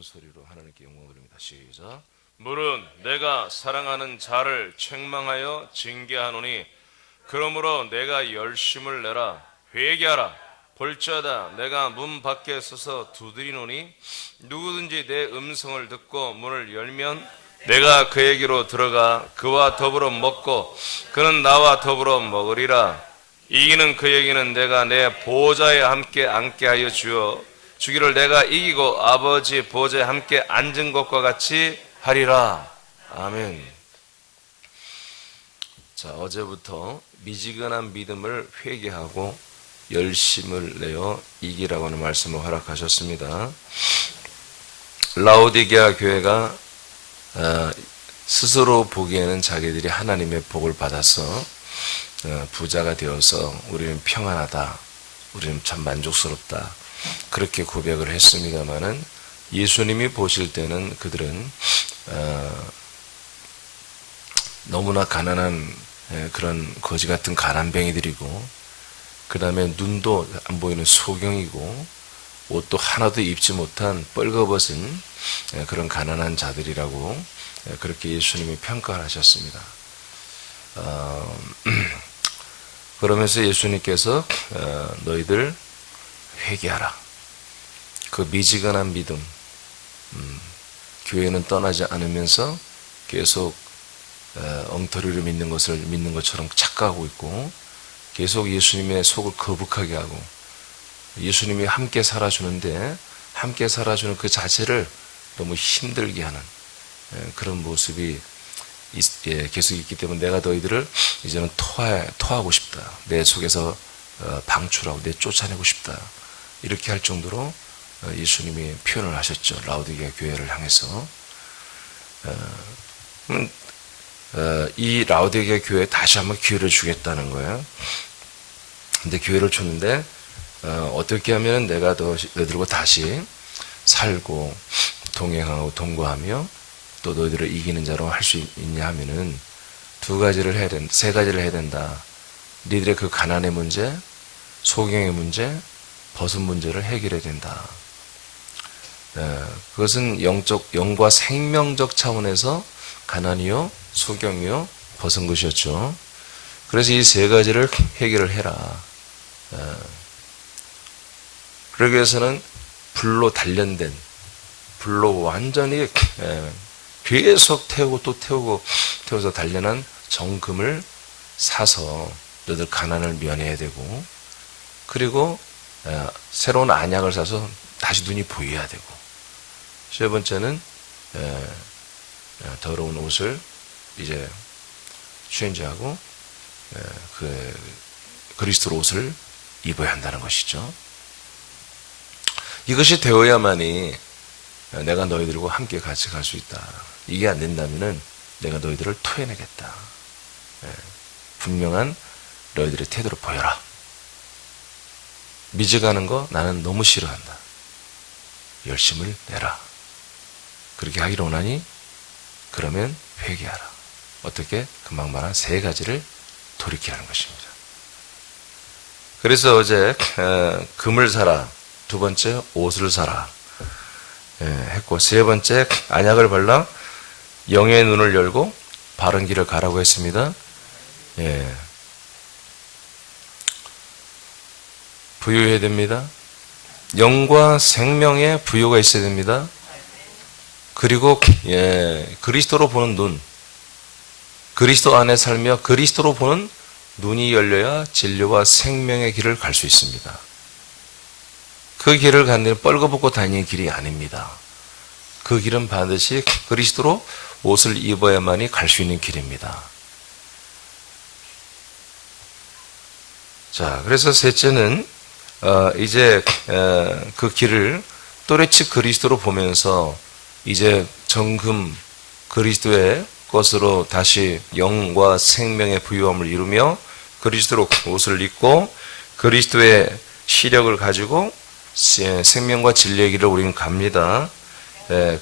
큰 소리로 하나님께 영광 드립니다. 시작. 물은 내가 사랑하는 자를 책망하여 징계하노니 그러므로 내가 열심을 내라. 회개하라. 볼지어다 내가 문 밖에 서서 두드리노니 누구든지 내 음성을 듣고 문을 열면 내가 그에게로 들어가 그와 더불어 먹고 그는 나와 더불어 먹으리라. 이기는 그에게는 내가 내 보좌에 함께 앉게 하여 주기를 내가 이기고 아버지 보좌에 함께 앉은 것과 같이 하리라. 아멘. 자, 어제부터 미지근한 믿음을 회개하고 열심을 내어 이기라고 하는 말씀을 허락하셨습니다. 라오디게아 교회가 스스로 보기에는 자기들이 하나님의 복을 받아서 부자가 되어서 우리는 평안하다, 우리는 참 만족스럽다, 그렇게 고백을 했습니다마는 예수님이 보실 때는 그들은 너무나 가난한 그런 거지 같은 가난뱅이들이고, 그 다음에 눈도 안 보이는 소경이고 옷도 하나도 입지 못한 뻘거벗은 그런 가난한 자들이라고 그렇게 예수님이 평가를 하셨습니다. 그러면서 예수님께서 너희들 회개하라. 그 미지근한 믿음, 교회는 떠나지 않으면서 계속 엉터리로 믿는 것처럼 착각하고 있고, 계속 예수님의 속을 거북하게 하고, 예수님이 함께 살아주는데 함께 살아주는 그 자체를 너무 힘들게 하는 그런 모습이 계속 있기 때문에 내가 너희들을 이제는 토하고 싶다, 내 속에서 방출하고 내 쫓아내고 싶다, 이렇게 할 정도로 예수님이 표현을 하셨죠. 라오디게아 교회를 향해서. 이 라오디게아 교회에 다시 한번 기회를 주겠다는 거예요. 근데 기회를 줬는데 어떻게 하면 내가 너희들과 다시 살고 동행하고 동거하며 또 너희들을 이기는 자로 할 수 있냐 하면은 세 가지를 해야 된다. 너희들의 그 가난의 문제, 소경의 문제, 벗은 문제를 해결해야 된다. 그것은 영과 생명적 차원에서 가난이요, 소경이요, 벗은 것이었죠. 그래서 이 세 가지를 해결을 해라. 그러기 위해서는 불로 단련된, 불로 완전히 계속 태우고 또 태워서 단련한 정금을 사서 너희들 가난을 면해야 되고, 그리고 새로운 안약을 사서 다시 눈이 보여야 되고, 세 번째는 더러운 옷을 이제 취행제하고 그리스도 옷을 입어야 한다는 것이죠. 이것이 되어야만이 내가 너희들과 함께 같이 갈 수 있다. 이게 안 된다면은 내가 너희들을 토해내겠다. 분명한 너희들의 태도를 보여라. 미져가는 거 나는 너무 싫어한다. 열심을 내라. 그렇게 하기를 원하니 그러면 회개하라. 어떻게? 금방 말한 세 가지를 돌이키라는 것입니다. 그래서 어제 금을 사라, 두 번째 옷을 사라 했고, 세 번째 안약을 발라 영의 눈을 열고 바른 길을 가라고 했습니다. 부유해야 됩니다. 영과 생명의 부유가 있어야 됩니다. 그리고 그리스도로 보는 눈, 그리스도 안에 살며 그리스도로 보는 눈이 열려야 진리와 생명의 길을 갈 수 있습니다. 그 길을 가는 데는 뻘거벗고 다니는 길이 아닙니다. 그 길은 반드시 그리스도로 옷을 입어야만이 갈 수 있는 길입니다. 자, 그래서 셋째는 이제 그 길을 또렷이 그리스도로 보면서 이제 정금 그리스도의 것으로 다시 영과 생명의 부유함을 이루며 그리스도로 옷을 입고 그리스도의 시력을 가지고 생명과 진리의 길을 우리는 갑니다.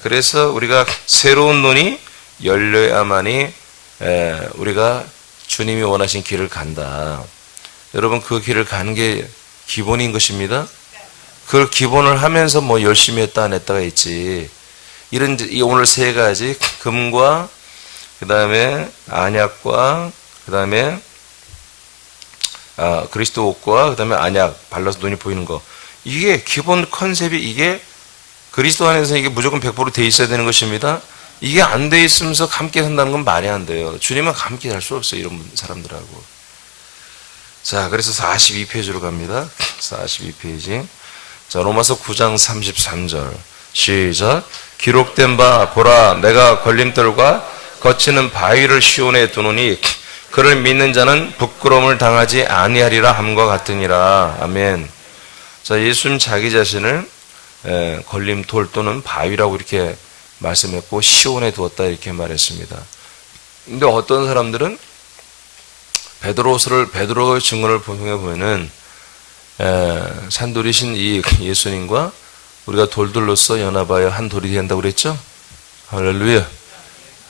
그래서 우리가 새로운 눈이 열려야만이 우리가 주님이 원하신 길을 간다. 여러분, 그 길을 가는 게 기본인 것입니다. 그 기본을 하면서 뭐 열심히 했다 안 했다가 있지, 이런 이 오늘 세 가지 금과 그 다음에 안약과 그 다음에 그리스도 옷과 그 다음에 안약 발라서 눈이 보이는 거, 이게 기본 컨셉이 이게 그리스도 안에서 이게 무조건 100% 돼 있어야 되는 것입니다. 이게 안 돼 있으면서 함께 산다는 건 말이 안 돼요. 주님은 함께 살 수 없어요, 이런 사람들하고. 자, 그래서 42페이지로 갑니다. 42페이지. 자, 로마서 9장 33절. 시작. 기록된 바 보라, 내가 걸림돌과 거치는 바위를 시온에 두노니 그를 믿는 자는 부끄러움을 당하지 아니하리라 함과 같으니라. 아멘. 자, 예수님 자기 자신을 걸림돌 또는 바위라고 이렇게 말씀했고 시온에 두었다 이렇게 말했습니다. 근데 어떤 사람들은 베드로의 증언을 통해 보면은 산돌이신 이 예수님과 우리가 돌들로서 연합하여 한 돌이 된다고 그랬죠? 할렐루야.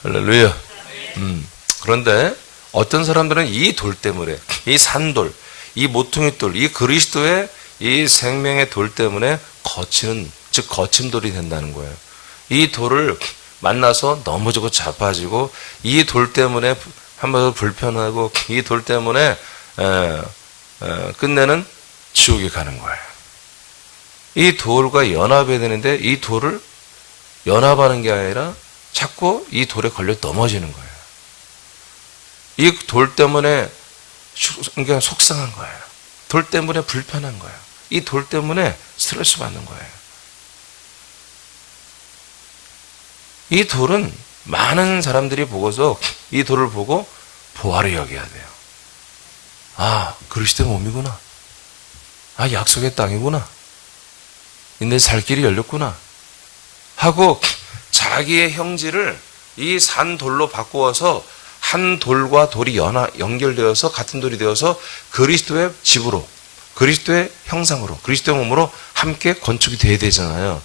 할렐루야. 그런데 어떤 사람들은 이 돌 때문에, 이 산돌, 이 모퉁이 돌, 이 그리스도의 이 생명의 돌 때문에 즉 거침돌이 된다는 거예요. 이 돌을 만나서 넘어지고 자빠지고, 이 돌 때문에 한번 불편하고, 이 돌 때문에 끝내는 지옥에 가는 거예요. 이 돌과 연합해야 되는데 이 돌을 연합하는 게 아니라 자꾸 이 돌에 걸려 넘어지는 거예요. 이 돌 때문에 그냥 속상한 거예요. 돌 때문에 불편한 거예요. 이 돌 때문에 스트레스 받는 거예요. 이 돌은 많은 사람들이 보고서 이 돌을 보고 보화를 여겨야 돼요. 아, 그리스도의 몸이구나. 아, 약속의 땅이구나. 내 살 길이 열렸구나. 하고 자기의 형질을 이 산돌로 바꾸어서 한 돌과 돌이 연결되어서 같은 돌이 되어서 그리스도의 집으로, 그리스도의 형상으로, 그리스도의 몸으로 함께 건축이 돼야 되잖아요.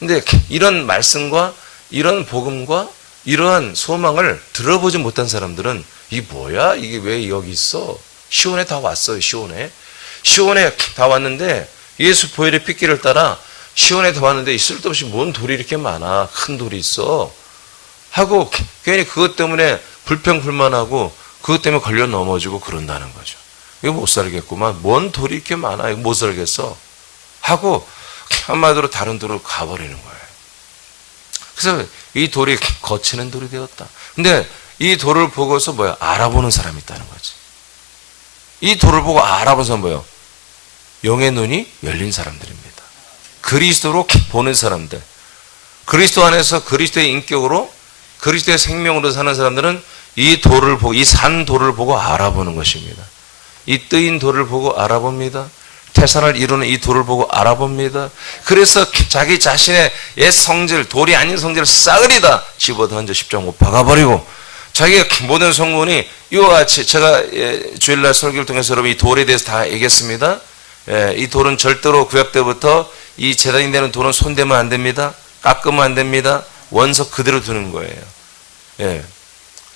근데 이런 말씀과 이런 복음과 이러한 소망을 들어보지 못한 사람들은 이게 뭐야? 이게 왜 여기 있어? 시온에 다 왔어요. 시온에 다 왔는데 예수 보혈의 핏길을 따라 시온에 다 왔는데 쓸데없이 뭔 돌이 이렇게 많아? 큰 돌이 있어. 하고 괜히 그것 때문에 불평불만하고 그것 때문에 걸려 넘어지고 그런다는 거죠. 이거 못 살겠구만. 뭔 돌이 이렇게 많아? 이거 못 살겠어. 하고 한마디로 다른 돌로 가버리는 거예요. 그래서 이 돌이 거치는 돌이 되었다. 근데 이 돌을 보고서 뭐야? 알아보는 사람이 있다는 거지. 이 돌을 보고 알아보서 뭐예요? 영의 눈이 열린 사람들입니다. 그리스도로 보는 사람들. 그리스도 안에서 그리스도의 인격으로, 그리스도의 생명으로 사는 사람들은 이 돌을 보고, 이 산 돌을 보고 알아보는 것입니다. 이 뜨인 돌을 보고 알아봅니다. 태산을 이루는 이 돌을 보고 알아봅니다. 그래서 자기 자신의 옛 성질, 돌이 아닌 성질을 싸그리다 집어던져 십자못 박아버리고, 자기의 모든 성문이 이와 같이, 제가 주일날 설교를 통해서 여러분 이 돌에 대해서 다 얘기했습니다. 이 돌은 절대로 구약 때부터 이 제단이 되는 돌은 손대면 안 됩니다. 깎으면 안 됩니다. 원석 그대로 두는 거예요.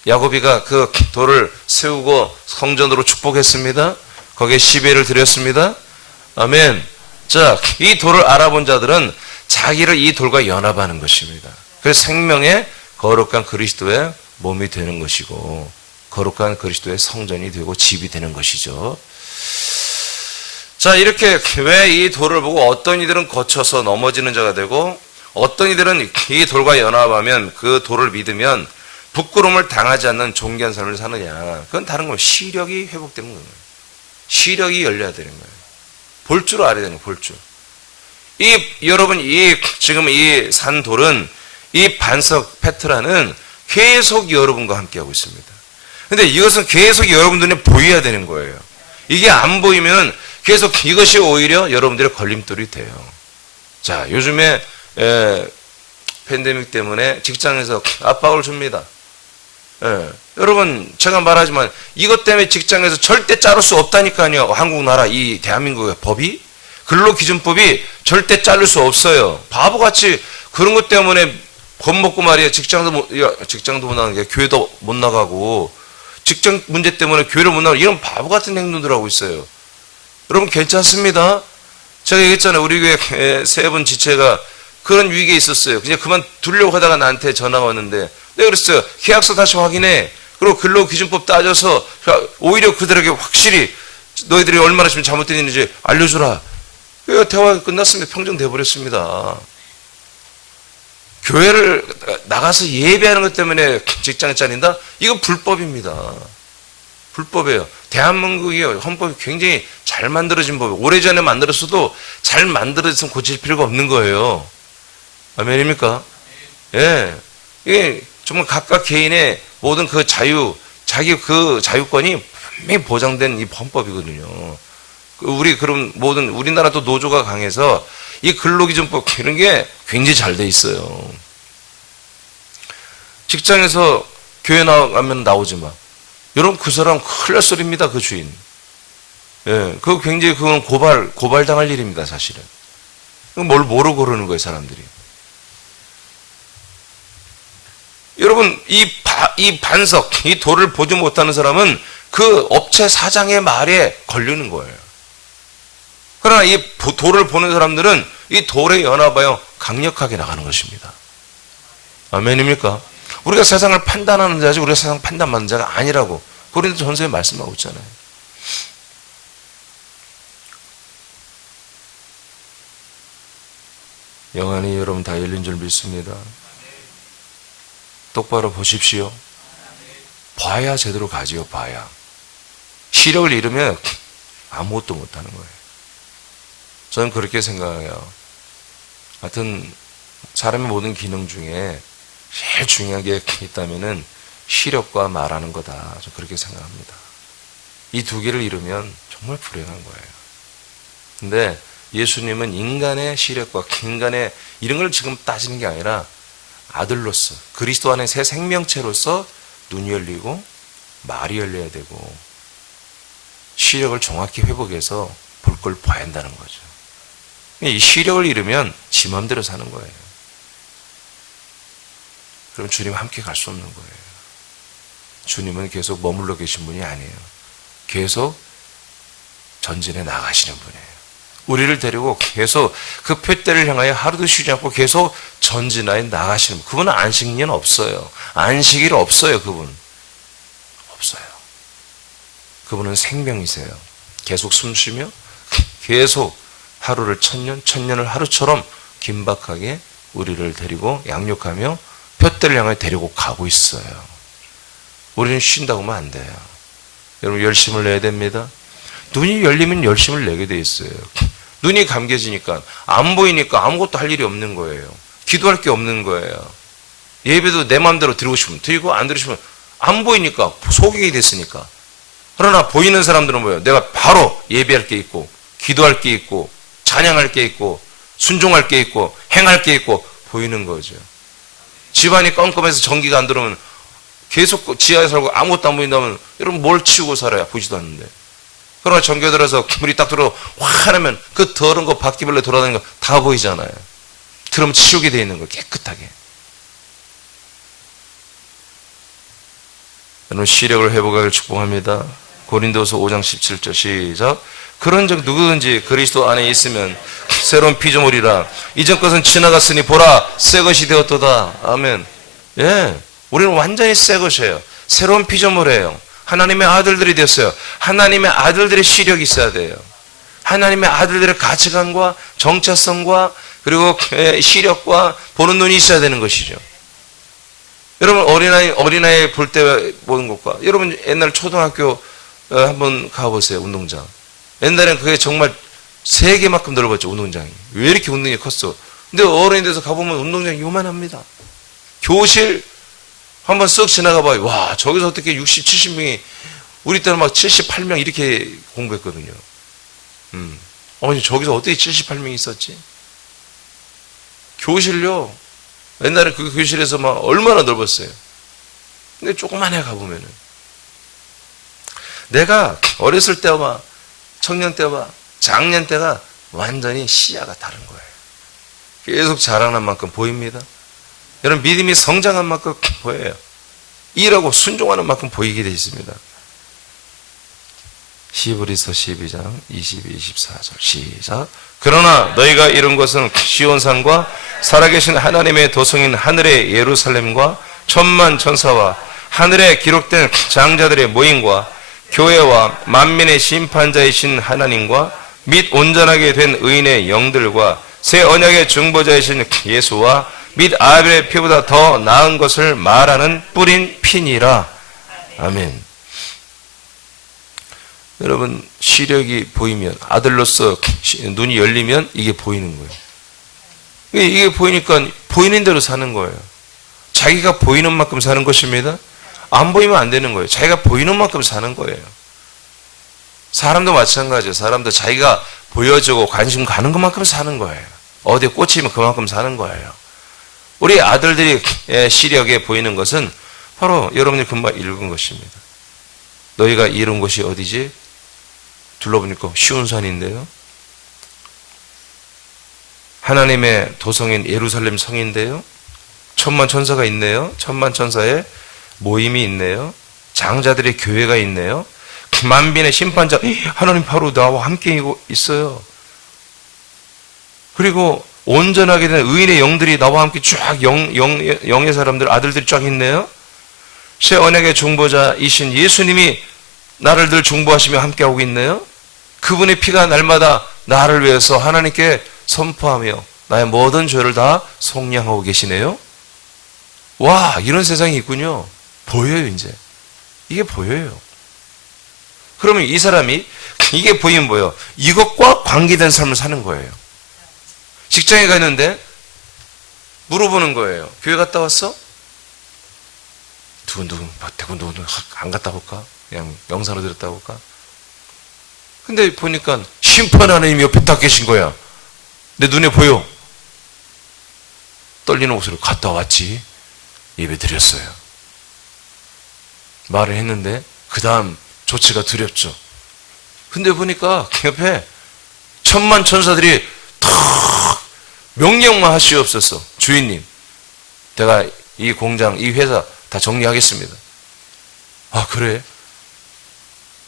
야고비가 그 돌을 세우고 성전으로 축복했습니다. 거기에 시배를 드렸습니다. 아멘. 자, 이 돌을 알아본 자들은 자기를 이 돌과 연합하는 것입니다. 그래서 생명의 거룩한 그리스도의 몸이 되는 것이고, 거룩한 그리스도의 성전이 되고 집이 되는 것이죠. 자, 이렇게 왜 이 돌을 보고 어떤 이들은 거쳐서 넘어지는 자가 되고, 어떤 이들은 이 돌과 연합하면, 그 돌을 믿으면 부끄러움을 당하지 않는 존귀한 삶을 사느냐. 그건 다른 거예요. 시력이 회복되는 거예요. 시력이 열려야 되는 거예요. 볼 줄 알아야 되는 거예요. 볼 줄. 여러분, 지금 이 산돌은, 이 반석 페트라는 계속 여러분과 함께하고 있습니다. 근데 이것은 계속 여러분 눈에 보여야 되는 거예요. 이게 안 보이면 계속 이것이 오히려 여러분들의 걸림돌이 돼요. 자, 요즘에 팬데믹 때문에 직장에서 압박을 줍니다. 여러분, 제가 말하지만 이것 때문에 직장에서 절대 자를 수 없다니까요. 한국 나라, 이 대한민국의 법이, 근로기준법이 절대 자를 수 없어요. 바보같이 그런 것 때문에 겁먹고 말이에요. 직장도 못 나가는 게, 교회도 못 나가고, 직장 문제 때문에 교회를 못 나가고, 이런 바보 같은 행동들 하고 있어요. 여러분, 괜찮습니다. 제가 얘기했잖아요. 우리 교회 세 분 지체가 그런 위기에 있었어요. 그냥 그만 두려고 하다가 나한테 전화가 왔는데 내가 그랬어요. 계약서 다시 확인해. 그리고 근로기준법 따져서 오히려 그들에게 확실히 너희들이 얼마나 지금 잘못됐는지 알려주라. 대화가 끝났습니다. 평정돼 버렸습니다. 교회를 나가서 예배하는 것 때문에 직장에 잘린다? 이건 불법입니다. 불법이에요. 대한민국이 헌법이 굉장히 잘 만들어진 법이에요. 오래전에 만들었어도 잘 만들어졌으면 고칠 필요가 없는 거예요. 아멘입니까? 예. 이게 정말 각각 개인의 모든 그 자기 그 자유권이 분명히 보장된 이 헌법이거든요. 우리 그럼 모든 우리나라도 노조가 강해서 이 근로기준법 이런 게 굉장히 잘 돼 있어요. 직장에서 교회 나가면 나오지 마. 여러분 그 사람 큰일 날 소리입니다. 그 주인. 예, 그거 굉장히 그건 고발당할 일입니다. 사실은. 뭘 모르고 그러는 거예요. 사람들이. 여러분 이 반석, 이 돌을 보지 못하는 사람은 그 업체 사장의 말에 걸리는 거예요. 그러나 이 돌을 보는 사람들은 이 돌에 연합하여 강력하게 나가는 것입니다. 아멘입니까? 우리가 세상을 판단하는 자지 우리가 세상 판단받는 자가 아니라고 고린도전서에 말씀하고 있잖아요. 영안이 여러분 다 열린 줄 믿습니다. 똑바로 보십시오. 봐야 제대로 가지요. 봐야. 시력을 잃으면 아무것도 못하는 거예요. 저는 그렇게 생각해요. 하여튼 사람의 모든 기능 중에 제일 중요한 게 있다면은 시력과 말하는 거다. 저는 그렇게 생각합니다. 이 두 개를 잃으면 정말 불행한 거예요. 근데 예수님은 인간의 시력과 인간의 이런 걸 지금 따지는 게 아니라 아들로서 그리스도 안에 새 생명체로서 눈이 열리고 말이 열려야 되고 시력을 정확히 회복해서 볼 걸 봐야 한다는 거죠. 이 시력을 잃으면 지 맘대로 사는 거예요. 그럼 주님 함께 갈 수 없는 거예요. 주님은 계속 머물러 계신 분이 아니에요. 계속 전진해 나가시는 분이에요. 우리를 데리고 계속 그 표대를 향하여 하루도 쉬지 않고 계속 전진하여 나가시는 분. 그분은 안식년 없어요. 안식일 없어요. 그분 없어요. 그분은 생명이세요. 계속 숨쉬며 계속 하루를 천년, 천년을 하루처럼 긴박하게 우리를 데리고 양육하며 표대를 향하여 데리고 가고 있어요. 우리는 쉰다고 하면 안 돼요. 여러분 열심을 내야 됩니다. 눈이 열리면 열심을 내게 돼 있어요. 눈이 감겨지니까 안 보이니까 아무것도 할 일이 없는 거예요. 기도할 게 없는 거예요. 예배도 내 마음대로 드리고 싶으면 드리고 안 드리시면 안 보이니까 소경이 됐으니까. 그러나 보이는 사람들은 뭐예요? 내가 바로 예배할 게 있고 기도할 게 있고 찬양할 게 있고 순종할 게 있고 행할 게 있고 보이는 거죠. 집안이 껌껌해서 전기가 안 들어오면 계속 지하에 살고 아무것도 안 보인다면 여러분 뭘 치우고 살아요? 보지도 않는데. 그러나 전기가 들어서 물이 딱 들어 화나면 그 더러운 거 바퀴벌레 돌아다니는 거 다 보이잖아요. 그럼 치우게 되어 있는 거 깨끗하게. 여러분 시력을 회복하기를 축복합니다. 고린도서 5장 17절 시작. 그런즉 누구든지 그리스도 안에 있으면 새로운 피조물이라 이전 것은 지나갔으니 보라 새 것이 되었도다. 아멘. 예, 우리는 완전히 새 것이에요. 새로운 피조물이에요. 하나님의 아들들이 됐어요. 하나님의 아들들의 시력이 있어야 돼요. 하나님의 아들들의 가치관과 정체성과 그리고 시력과 보는 눈이 있어야 되는 것이죠. 여러분 어린아이 볼 때 보는 것과 여러분 옛날 초등학교 한번 가보세요. 운동장. 옛날엔 그게 정말 세계만큼 넓었죠. 운동장이. 왜 이렇게 운동이 컸어? 근데 어른이 돼서 가보면 운동장이 요만합니다. 교실 한번 쓱 지나가 봐요. 와, 저기서 어떻게 60, 70명이 우리 때는 막 78명 이렇게 공부했거든요. 아니 저기서 어떻게 78명이 있었지? 교실요. 옛날에 그 교실에서 막 얼마나 넓었어요. 근데 조그만해 가보면은 내가 어렸을 때와 청년 때와 장년 때가 완전히 시야가 다른 거예요. 계속 자라는 만큼 보입니다. 여러분 믿음이 성장한 만큼 보여요. 일하고 순종하는 만큼 보이게 되어 있습니다. 히브리서 12장 22, 24절 시작. 그러나 너희가 이룬 것은 시온산과 살아계신 하나님의 도성인 하늘의 예루살렘과 천만 천사와 하늘에 기록된 장자들의 모임과 교회와 만민의 심판자이신 하나님과 및 온전하게 된 의인의 영들과 새 언약의 중보자이신 예수와 및 아벨의 피보다 더 나은 것을 말하는 뿌린 피니라. 아멘. 여러분, 시력이 보이면, 아들로서 눈이 열리면 이게 보이는 거예요. 이게 보이니까 보이는 대로 사는 거예요. 자기가 보이는 만큼 사는 것입니다. 안 보이면 안 되는 거예요. 자기가 보이는 만큼 사는 거예요. 사람도 마찬가지예요. 사람도 자기가 보여주고 관심 가는 것만큼 사는 거예요. 어디에 꽂히면 그만큼 사는 거예요. 우리 아들들이 시력에 보이는 것은 바로 여러분이 금방 읽은 것입니다. 너희가 이룬 곳이 어디지? 둘러보니까 시온산인데요. 하나님의 도성인 예루살렘 성인데요. 천만 천사가 있네요. 천만 천사의 모임이 있네요. 장자들의 교회가 있네요. 만민의 심판자 하나님 바로 나와 함께 있어요. 그리고 온전하게 된 의인의 영들이 나와 함께 쫙 영의 사람들 아들들이 쫙 있네요. 새 언약의 중보자이신 예수님이 나를 늘 중보하시며 함께하고 있네요. 그분의 피가 날마다 나를 위해서 하나님께 선포하며 나의 모든 죄를 다 속량하고 계시네요. 와, 이런 세상이 있군요. 보여요. 이제 이게 보여요. 그러면 이 사람이 이게 보이면 뭐예요? 이것과 관계된 삶을 사는 거예요. 직장에 갔는데 물어보는 거예요. 교회 갔다 왔어? 누군 안 갔다 올까? 그냥 명사로 들었다 올까? 근데 보니까 심판 하나님이 옆에 딱 계신 거야. 내 눈에 보여. 떨리는 목소리로 갔다 왔지. 예배 드렸어요. 말을 했는데 그 다음 조치가 두렵죠. 근데 보니까 옆에 천만 천사들이 탁 명령만 하시옵소서. 주인님, 내가 이 공장, 이 회사 다 정리하겠습니다. 아, 그래?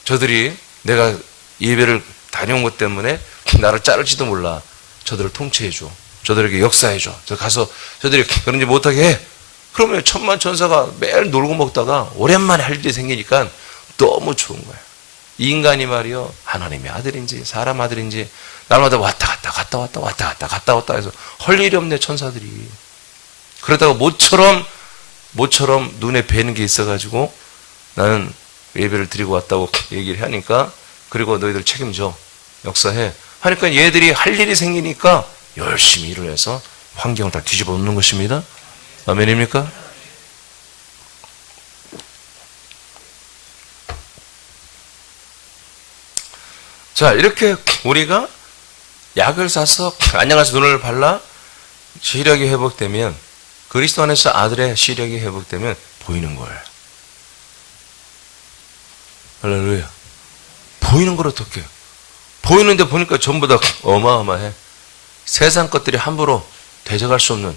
저들이 내가 예배를 다녀온 것 때문에 나를 자를지도 몰라. 저들을 통치해줘. 저들에게 역사해줘. 저 가서 저들이 그런지 못하게 해. 그러면 천만 천사가 매일 놀고 먹다가 오랜만에 할 일이 생기니까 너무 좋은 거야. 이 인간이 말이요, 하나님의 아들인지 사람 아들인지 날마다 왔다 갔다 해서 할 일이 없네, 천사들이. 그러다가 모처럼 눈에 뵈는 게 있어가지고 나는 예배를 드리고 왔다고 얘기를 하니까, 그리고 너희들 책임져, 역사해 하니까 얘들이 할 일이 생기니까 열심히 일을 해서 환경을 다 뒤집어 놓는 것입니다. 아멘입니까? 자, 이렇게 우리가 약을 사서 안녕하세요 눈을 발라 시력이 회복되면, 그리스도 안에서 아들의 시력이 회복되면 보이는 거예요. 할렐루야. 보이는 걸 어떻게 해요? 보이는데 보니까 전부 다 어마어마해. 세상 것들이 함부로 대적할 수 없는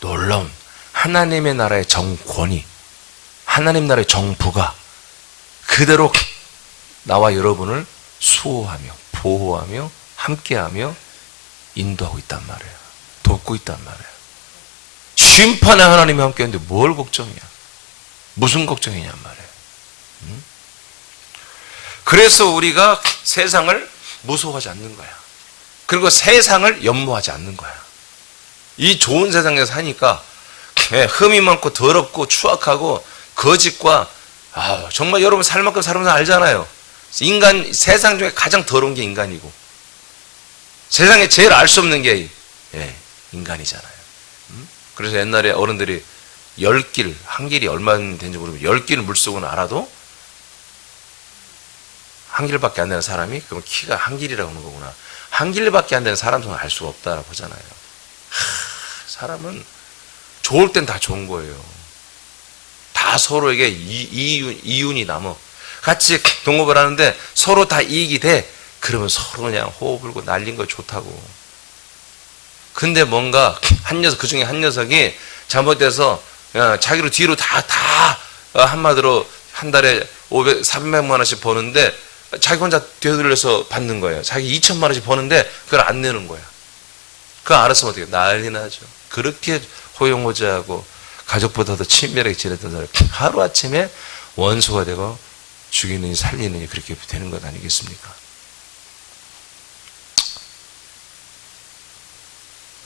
놀라운 하나님의 나라의 정권이, 하나님 나라의 정부가 그대로 나와 여러분을 수호하며 보호하며 함께하며 인도하고 있단 말이에요. 돕고 있단 말이에요. 심판의 하나님이 함께하는데 뭘 걱정이야? 무슨 걱정이냔 말이에요. 그래서 우리가 세상을 무서워하지 않는 거야. 그리고 세상을 연모하지 않는 거야. 이 좋은 세상에서 사니까 흠이 많고 더럽고 추악하고 거짓과 정말 여러분 살 만큼 살면서 알잖아요. 세상 중에 가장 더러운 게 인간이고 세상에 제일 알 수 없는 게 인간이잖아요. 그래서 옛날에 어른들이 한 길이 얼마 되는지 모르면 10길 물속은 알아도 한 길밖에 안 되는 사람이 그럼 키가 한 길이라고 하는 거구나. 한 길밖에 안 되는 사람 손은 알 수가 없다라고 하잖아요. 사람은 좋을 땐 다 좋은 거예요. 다 서로에게 이윤이 남어. 같이 동업을 하는데 서로 다 이익이 돼. 그러면 서로 그냥 호흡 불고 날린 거 좋다고. 근데 뭔가 그 중에 한 녀석이 잘못돼서 자기로 뒤로 다 한마디로 한 달에 400만 원씩 버는데 자기 혼자 되돌려서 받는 거예요. 자기 2천만 원씩 버는데 그걸 안 내는 거야. 그거 알았으면 어떻게 난리 나죠. 그렇게 호용호제하고 가족보다도 친밀하게 지냈던 사람이 하루아침에 원수가 되고 죽이느니 살리느니 그렇게 되는 것 아니겠습니까?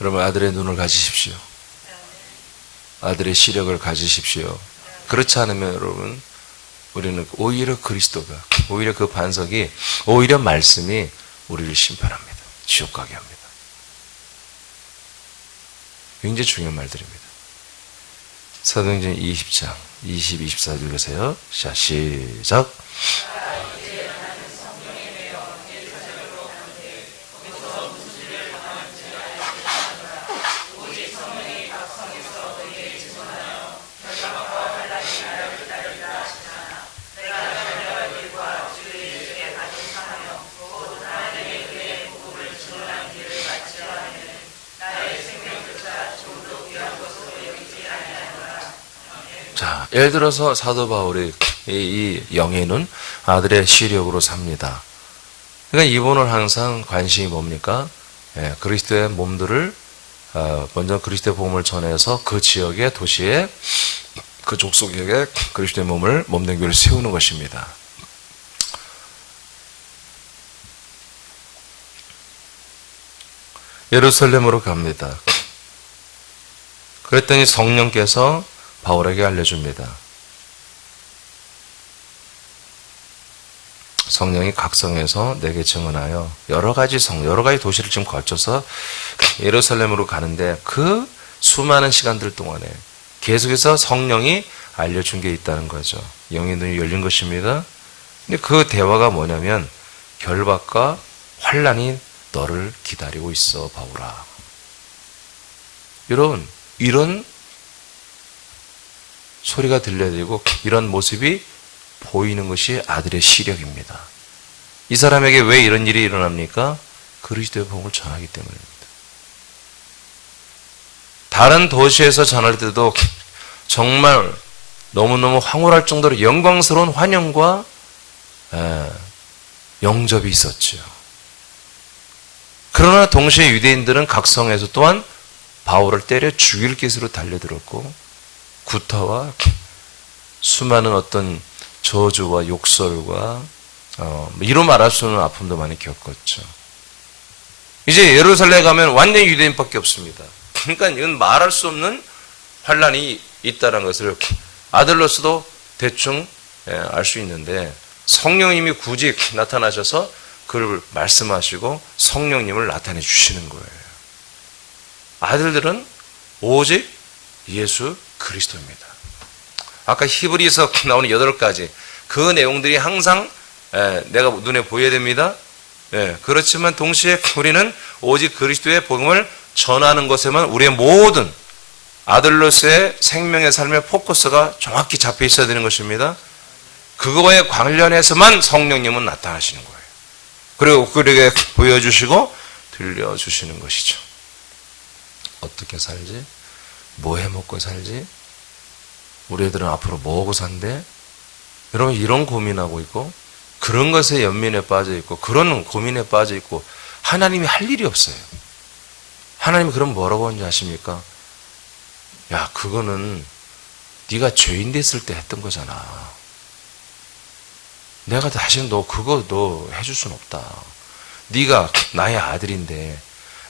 여러분, 아들의 눈을 가지십시오. 아들의 시력을 가지십시오. 그렇지 않으면 여러분, 우리는 오히려 그리스도가, 오히려 그 반석이, 오히려 말씀이 우리를 심판합니다. 지옥 가게 합니다. 굉장히 중요한 말들입니다. 사도행전 20장 20, 24절 보세요. 자, 시작. 자, 예를 들어서 사도 바울의 이 영예는 아들의 시력으로 삽니다. 그러니까 이분은 항상 관심이 뭡니까? 그리스도의 몸들을 먼저 그리스도의 복음을 전해서 그 지역의 도시에 그 족속에게 그리스도의 몸을 몸된 교회를 세우는 것입니다. 예루살렘으로 갑니다. 그랬더니 성령께서 바울에게 알려줍니다. 성령이 각성해서 내게 증언하여 여러 가지 도시를 지금 거쳐서 예루살렘으로 가는데 그 수많은 시간들 동안에 계속해서 성령이 알려준 게 있다는 거죠. 영의 눈이 열린 것입니다. 근데 그 대화가 뭐냐면 결박과 환난이 너를 기다리고 있어, 바울아. 여러분, 이런 소리가 들려드리고 이런 모습이 보이는 것이 아들의 시력입니다. 이 사람에게 왜 이런 일이 일어납니까? 그리스도의 복음을 전하기 때문입니다. 다른 도시에서 전할 때도 정말 너무너무 황홀할 정도로 영광스러운 환영과 영접이 있었죠. 그러나 동시에 유대인들은 각성에서 또한 바울을 때려 죽일 기세로 달려들었고 구타와 수많은 어떤 저주와 욕설과 이로 말할 수 없는 아픔도 많이 겪었죠. 이제 예루살렘에 가면 완전히 유대인밖에 없습니다. 그러니까 이건 말할 수 없는 환란이 있다는 것을 아들로서도 대충 알 수 있는데 성령님이 굳이 나타나셔서 그를 말씀하시고 성령님을 나타내 주시는 거예요. 아들들은 오직 예수 그리스도입니다. 아까 히브리서 나오는 8가지 그 내용들이 항상 내가 눈에 보여야 됩니다. 그렇지만 동시에 우리는 오직 그리스도의 복음을 전하는 것에만 우리의 모든 아들로서의 생명의 삶의 포커스가 정확히 잡혀 있어야 되는 것입니다. 그거에 관련해서만 성령님은 나타나시는 거예요. 그리고 그에게 보여주시고 들려주시는 것이죠. 어떻게 살지? 뭐 해먹고 살지? 우리 애들은 앞으로 뭐 하고 산대? 여러분, 이런 고민하고 있고 그런 것에 연민에 빠져 있고 그런 고민에 빠져 있고 하나님이 할 일이 없어요. 하나님이 그럼 뭐라고 하는지 아십니까? 야, 그거는 네가 죄인 됐을 때 했던 거잖아. 내가 다시는 너 해줄 순 없다. 네가 나의 아들인데,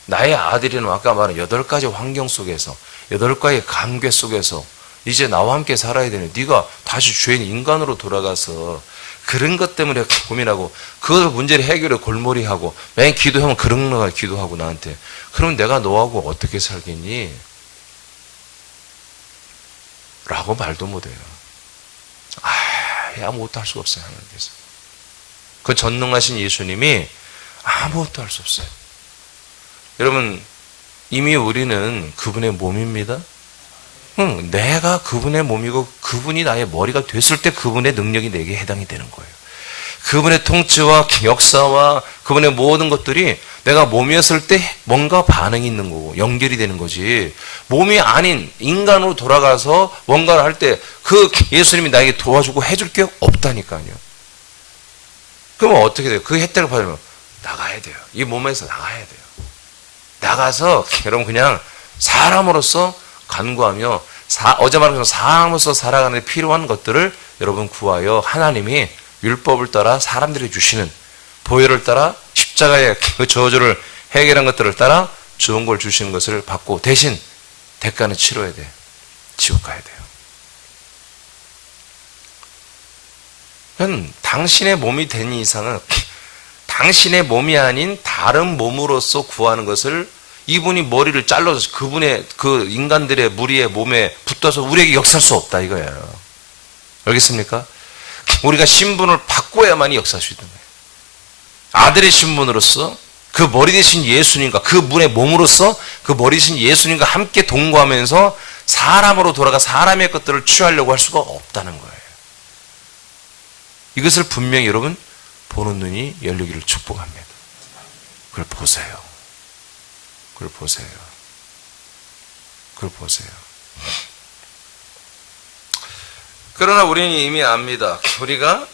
나의 아들이는 아까 말한 8가지 환경 속에서 8가지 관계 속에서 이제 나와 함께 살아야 되는 네가 다시 죄인 인간으로 돌아가서 그런 것 때문에 고민하고 그 문제를 해결해 골몰이하고 맨 기도하면 그런 거가 기도하고 나한테 그럼 내가 너하고 어떻게 살겠니? 라고 말도 못해요. 아무것도 할 수가 없어요. 하나님께서. 그 전능하신 예수님이 아무것도 할 수 없어요. 여러분, 이미 우리는 그분의 몸입니다. 내가 그분의 몸이고 그분이 나의 머리가 됐을 때 그분의 능력이 내게 해당이 되는 거예요. 그분의 통치와 역사와 그분의 모든 것들이 내가 몸이었을 때 뭔가 반응이 있는 거고 연결이 되는 거지. 몸이 아닌 인간으로 돌아가서 뭔가를 할 때 그 예수님이 나에게 도와주고 해줄 게 없다니까요. 그러면 어떻게 돼요? 그 혜택을 받으면 나가야 돼요. 이 몸에서 나가야 돼요. 나가서 여러분 그냥 사람으로서 간구하며 어제 말한 것처럼 사람으로서 살아가는 데 필요한 것들을 여러분 구하여 하나님이 율법을 따라 사람들이 주시는 보혈을 따라 십자가의 그 저주를 해결한 것들을 따라 좋은 걸 주시는 것을 받고 대신 대가는 치러야 돼. 지옥 가야 돼요. 그건 당신의 몸이 된 이상은 당신의 몸이 아닌 다른 몸으로서 구하는 것을 이분이 머리를 잘라서 그분의 그 인간들의 무리의 몸에 붙어서 우리에게 역사할 수 없다 이거예요. 알겠습니까? 우리가 신분을 바꿔야만이 역사할 수 있는 거예요. 아들의 신분으로서 그 머리 대신 예수님과 그 분의 몸으로서 그 머리 대신 예수님과 함께 동거하면서 사람으로 돌아가 사람의 것들을 취하려고 할 수가 없다는 거예요. 이것을 분명히 여러분 보는 눈이 열리기를 축복합니다. 그걸 보세요. 그걸 보세요. 그걸 보세요. 그러나 우리는 이미 압니다. 우리가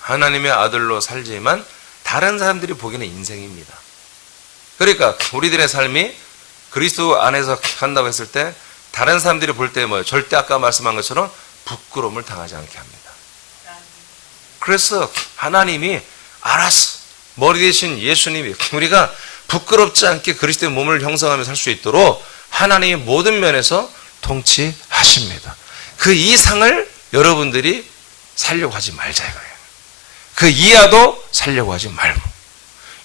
하나님의 아들로 살지만 다른 사람들이 보기에는 인생입니다. 그러니까 우리들의 삶이 그리스도 안에서 한다고 했을 때 다른 사람들이 볼 때 뭐예요? 절대 아까 말씀한 것처럼 부끄러움을 당하지 않게 합니다. 그래서 하나님이 알았어. 머리 대신 예수님이 우리가 부끄럽지 않게 그리스도의 몸을 형성하며 살 수 있도록 하나님이 모든 면에서 통치하십니다. 그 이상을 여러분들이 살려고 하지 말자 이거예요. 그 이하도 살려고 하지 말고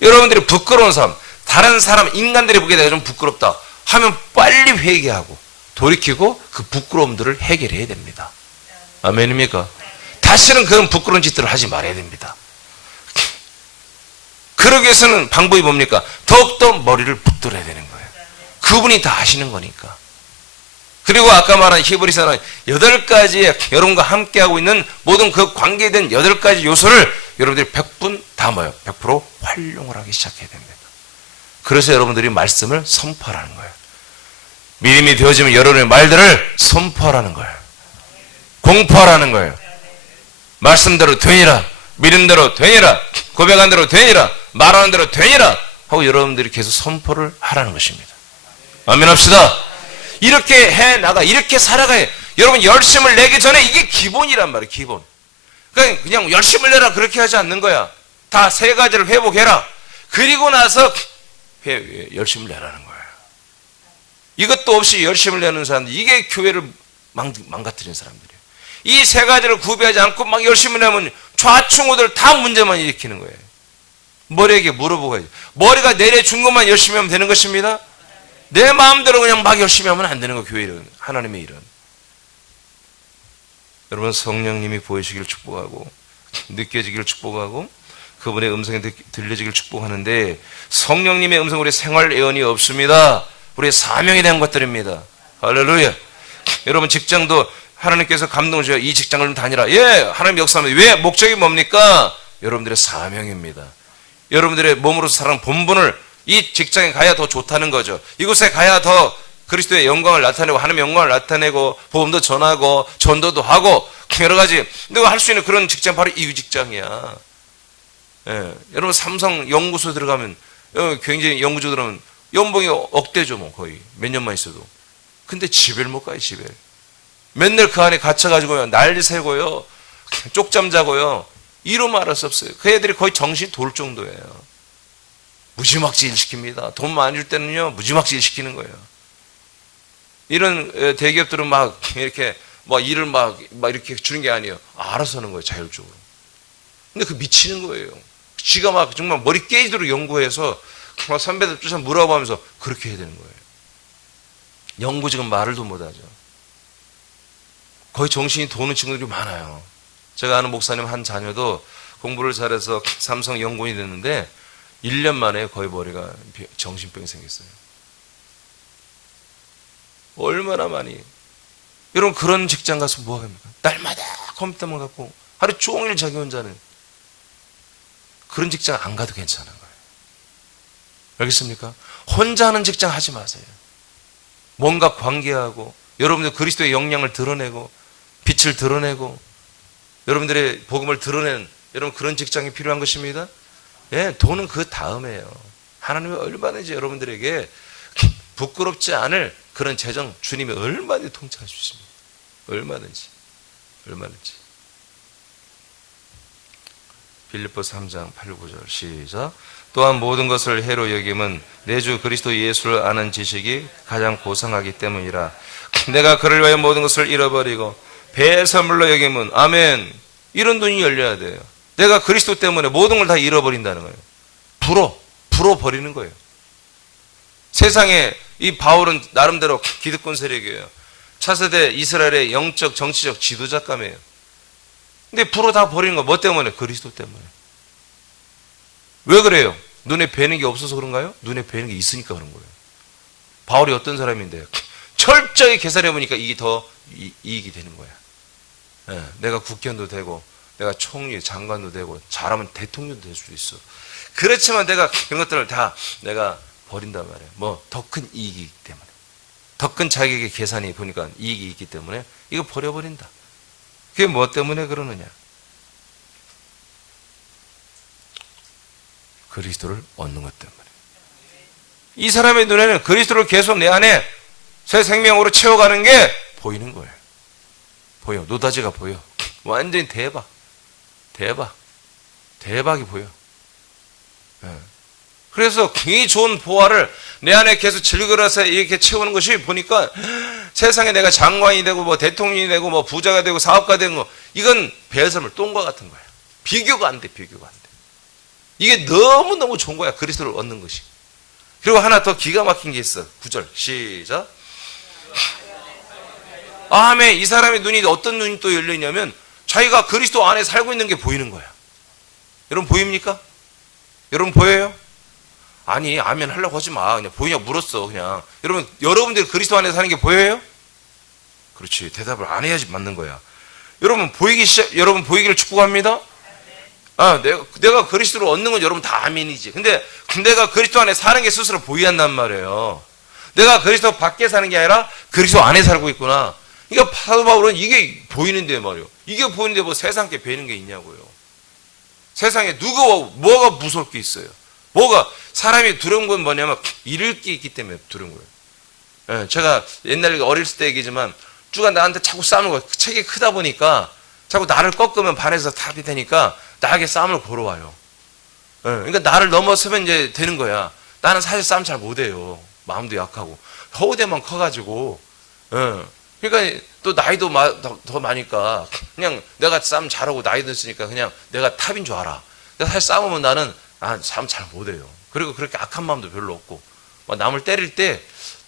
여러분들이 부끄러운 삶 다른 사람 인간들이 보기에 내가 좀 부끄럽다 하면 빨리 회개하고 돌이키고 그 부끄러움들을 해결해야 됩니다. 아멘입니까? 다시는 그런 부끄러운 짓들을 하지 말아야 됩니다. 그러기 위해서는 방법이 뭡니까? 더욱더 머리를 붙들어야 되는 거예요. 그분이 다 아시는 거니까. 그리고 아까 말한 히브리서는 8가지의 여러분과 함께하고 있는 모든 그 관계된 8가지 요소를 여러분들이 100분 다 뭐예요? 100% 활용을 하기 시작해야 됩니다. 그래서 여러분들이 말씀을 선포하라는 거예요. 믿음이 되어지면 여러분의 말들을 선포하라는 거예요. 공포하라는 거예요. 말씀대로 되니라. 믿음대로 되니라. 고백한 대로 되니라. 말하는 대로 되니라. 하고 여러분들이 계속 선포를 하라는 것입니다. 아멘 합시다. 이렇게 해나가. 이렇게 살아가야 여러분 열심을 내기 전에 이게 기본이란 말이에요. 기본. 그냥 열심을 내라 그렇게 하지 않는 거야. 다 3가지를 회복해라. 그리고 나서 열심을 내라는 거예요. 이것도 없이 열심을 내는 사람들 이게 교회를 망가뜨리는 사람들이에요. 이 3가지를 구비하지 않고 막 열심히 내면 좌충우돌 다 문제만 일으키는 거예요. 머리에게 물어보고 가야지. 머리가 내려준 것만 열심히 하면 되는 것입니다. 내 마음대로 그냥 막 열심히 하면 안 되는 거예요. 교회 일은. 하나님의 일은. 여러분 성령님이 보이시기를 축복하고 느껴지기를 축복하고 그분의 음성이 들려지기를 축복하는데 성령님의 음성 우리 생활 예언이 없습니다. 우리의 사명에 대한 것들입니다. 할렐루야. 여러분 직장도 하나님께서 감동을 주셔 이 직장을 좀 다니라. 예, 하나님 역사합니다. 왜? 목적이 뭡니까? 여러분들의 사명입니다. 여러분들의 몸으로서 살아가는 본분을 이 직장에 가야 더 좋다는 거죠. 이곳에 가야 더 그리스도의 영광을 나타내고 하나님의 영광을 나타내고 복음도 전하고 전도도 하고 여러 가지 내가 할 수 있는 그런 직장 바로 이 직장이야. 예, 여러분 삼성 연구소 들어가면 굉장히 연구소 들어가면 연봉이 억대죠. 뭐 거의 몇 년만 있어도. 근데 집을 못 가요. 집에. 맨날 그 안에 갇혀가지고요. 난리 새고요. 쪽잠 자고요. 이로 말할 수 없어요. 그 애들이 거의 정신이 돌 정도예요. 무지막지 일 시킵니다. 돈 많이 줄 때는요. 무지막지 일 시키는 거예요. 이런 대기업들은 막 이렇게 막 일을 막 이렇게 주는 게 아니에요. 알아서 하는 거예요. 자율적으로. 근데 그 미치는 거예요. 지가 막 정말 머리 깨지도록 연구해서 막 선배들 쫓아 물어보면서 그렇게 해야 되는 거예요. 연구 지금 말을도 못하죠. 거의 정신이 도는 친구들이 많아요. 제가 아는 목사님 한 자녀도 공부를 잘해서 삼성 연구원이 됐는데 1년 만에 거의 머리가 정신병이 생겼어요. 얼마나 많이. 여러분 그런 직장 가서 뭐 합니까? 날마다 컴퓨터만 갖고 하루 종일 자기 혼자는. 그런 직장 안 가도 괜찮은 거예요. 알겠습니까? 혼자 하는 직장 하지 마세요. 뭔가 관계하고 여러분들 그리스도의 영향을 드러내고 빛을 드러내고 여러분들의 복음을 드러내는 여러분 그런 직장이 필요한 것입니다. 예, 돈은 그 다음에요. 하나님이 얼마든지 여러분들에게 부끄럽지 않을 그런 재정 주님이 얼마든지 통치할 수 있습니다. 얼마든지. 빌립보서 3장 8, 9절 시작. 또한 모든 것을 해로 여김은 내 주 그리스도 예수를 아는 지식이 가장 고상하기 때문이라. 내가 그를 위하여 모든 것을 잃어버리고 배의 선물로 여김은 아멘. 이런 눈이 열려야 돼요. 내가 그리스도 때문에 모든 걸 다 잃어버린다는 거예요. 불어 버리는 거예요. 세상에 이 바울은 나름대로 기득권 세력이에요. 차세대 이스라엘의 영적 정치적 지도자감이에요. 근데 불어 다 버리는 거 뭐 때문에? 그리스도 때문에. 왜 그래요? 눈에 뵈는 게 없어서 그런가요? 눈에 뵈는 게 있으니까 그런 거예요. 바울이 어떤 사람인데요? 철저히 계산해 보니까 이게 더 이익이 되는 거야. 예, 내가 국회의원도 되고 내가 총리, 장관도 되고 잘하면 대통령도 될 수도 있어. 그렇지만 내가 그런 것들을 다 내가 버린단 말이에요. 뭐 더 큰 이익이 있기 때문에. 더 큰 자격의 계산이 보니까 이익이 있기 때문에 이거 버려버린다. 그게 뭐 때문에 그러느냐? 그리스도를 얻는 것 때문에. 이 사람의 눈에는 그리스도를 계속 내 안에 새 생명으로 채워가는 게 보이는 거예요. 보여. 노다지가 보여. 완전히 대박이 보여. 그래서 이 좋은 보화를 내 안에 계속 즐거워서 이렇게 채우는 것이 보니까 세상에 내가 장관이 되고 뭐 대통령이 되고 뭐 부자가 되고 사업가 되는 거 이건 배설물 똥과 같은 거야. 비교가 안 돼. 이게 너무너무 좋은 거야. 그리스도를 얻는 것이. 그리고 하나 더 기가 막힌 게 있어. 9절 시작. 아멘. 이 사람의 눈이 어떤 눈이 또 열리냐면 자기가 그리스도 안에 살고 있는 게 보이는 거야. 여러분 보입니까? 여러분 보여요? 아니 아멘 하려고 하지 마. 그냥 보이냐 물었어. 그냥 여러분들이 그리스도 안에 사는 게 보여요? 그렇지. 대답을 안 해야지 맞는 거야. 여러분 보이기를 축복합니다. 아, 내가 그리스도를 얻는 건 여러분 다 아멘이지. 근데 내가 그리스도 안에 사는 게 스스로 보이한단 말이에요. 내가 그리스도 밖에 사는 게 아니라 그리스도 안에 살고 있구나. 그러니까 사도 바울은 이게 보이는데 말이에요. 이게 보이는데 뭐 세상께 배는 게 있냐고요. 세상에 뭐가 무서울 게 있어요. 사람이 두려운 건 뭐냐면 잃을 게 있기 때문에 두려운 거예요. 예, 제가 옛날에 어렸을 때 얘기지만 쭈가 나한테 자꾸 싸우는 거예요. 책이 크다 보니까 자꾸 나를 꺾으면 반에서 답이 되니까 나에게 싸움을 걸어와요. 예, 그러니까 나를 넘어서면 이제 되는 거야. 나는 사실 싸움 잘 못해요. 마음도 약하고 허우대만 커가지고. 예, 그러니까 또 나이도 더 많으니까 그냥 내가 싸움 잘하고 나이도 있으니까 그냥 내가 탑인 줄 알아. 근데 사실 싸우면 나는 싸움 잘 못해요. 그리고 그렇게 악한 마음도 별로 없고 막 남을 때릴 때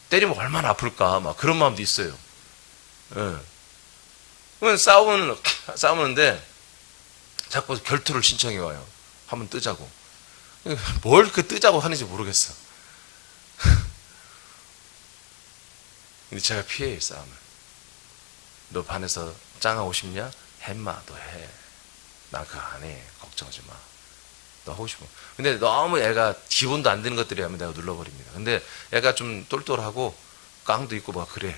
때리면 얼마나 아플까 막 그런 마음도 있어요. 예. 그러면 싸우는데 자꾸 결투를 신청해 와요. 한번 뜨자고. 뭘 그 뜨자고 하는지 모르겠어. 근데 제가 피해요 싸움을. 너 반에서 짱하고 싶냐? 해마 너 해. 나 그거 안 해. 걱정하지 마. 너 하고 싶어. 근데 너무 애가 기본도 안 되는 것들이 하면 내가 눌러버립니다. 근데 애가 좀 똘똘하고 깡도 있고 막 그래.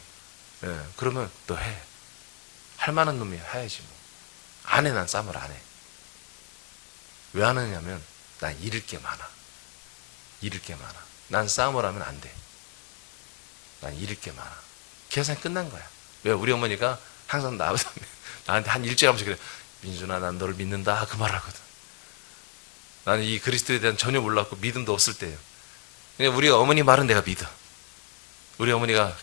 예, 그러면 너 해. 할 만한 놈이야. 해야지 뭐. 안 해. 난 싸움을 안 해. 왜 안 하냐면 난 잃을 게 많아. 난 싸움을 하면 안 돼. 난 잃을 게 많아. 계산이 끝난 거야. 왜? 우리 어머니가 항상 나한테 한 일주일 하면서 그래. 민준아 난 너를 믿는다 그 말 하거든. 나는 이 그리스도에 대한 전혀 몰랐고 믿음도 없을 때예요. 그냥 우리 어머니 말은 내가 믿어. 우리 어머니가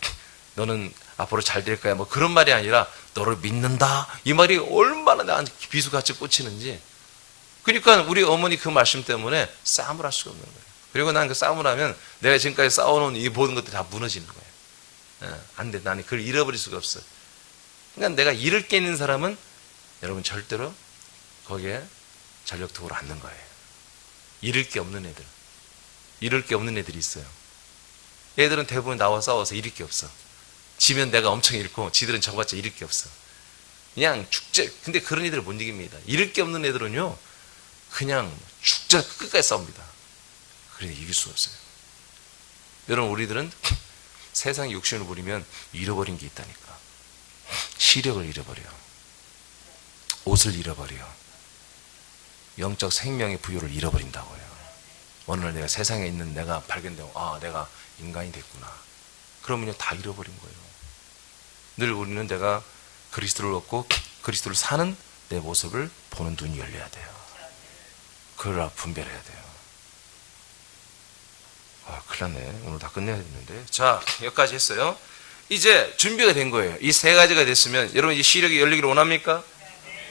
너는 앞으로 잘 될 거야 뭐 그런 말이 아니라 너를 믿는다 이 말이 얼마나 나한테 비수같이 꽂히는지. 그러니까 우리 어머니 그 말씀 때문에 싸움을 할 수가 없는 거예요. 그리고 난 그 싸움을 하면 내가 지금까지 싸워놓은 이 모든 것들이 다 무너지는 거예요. 안 돼. 나는 그걸 잃어버릴 수가 없어요. 그러니까 내가 잃을 게 있는 사람은 여러분 절대로 거기에 전력투구를 않는 거예요. 잃을 게 없는 애들이 있어요. 애들은 대부분 나와 싸워서 잃을 게 없어. 지면 내가 엄청 잃고 지들은 저봤자 잃을 게 없어. 그냥 축제. 근데 그런 애들을 못 이깁니다. 잃을 게 없는 애들은요 그냥 축제 끝까지 싸웁니다. 그래도 이길 수 없어요. 여러분 우리들은 세상의 욕심을 부리면 잃어버린 게 있다니까. 시력을 잃어버려요. 옷을 잃어버려. 영적 생명의 부여를 잃어버린다고요. 어느 날 내가 세상에 있는 내가 발견되고, 아, 내가 인간이 됐구나. 그러면요, 다 잃어버린 거예요. 늘 우리는 내가 그리스도를 얻고 그리스도를 사는 내 모습을 보는 눈이 열려야 돼요. 그걸 분별해야 돼요. 아, 큰일 났네. 오늘 다 끝내야 되는데. 자, 여기까지 했어요. 이제 준비가 된 거예요. 이 세 가지가 됐으면, 여러분 이 시력이 열리기를 원합니까?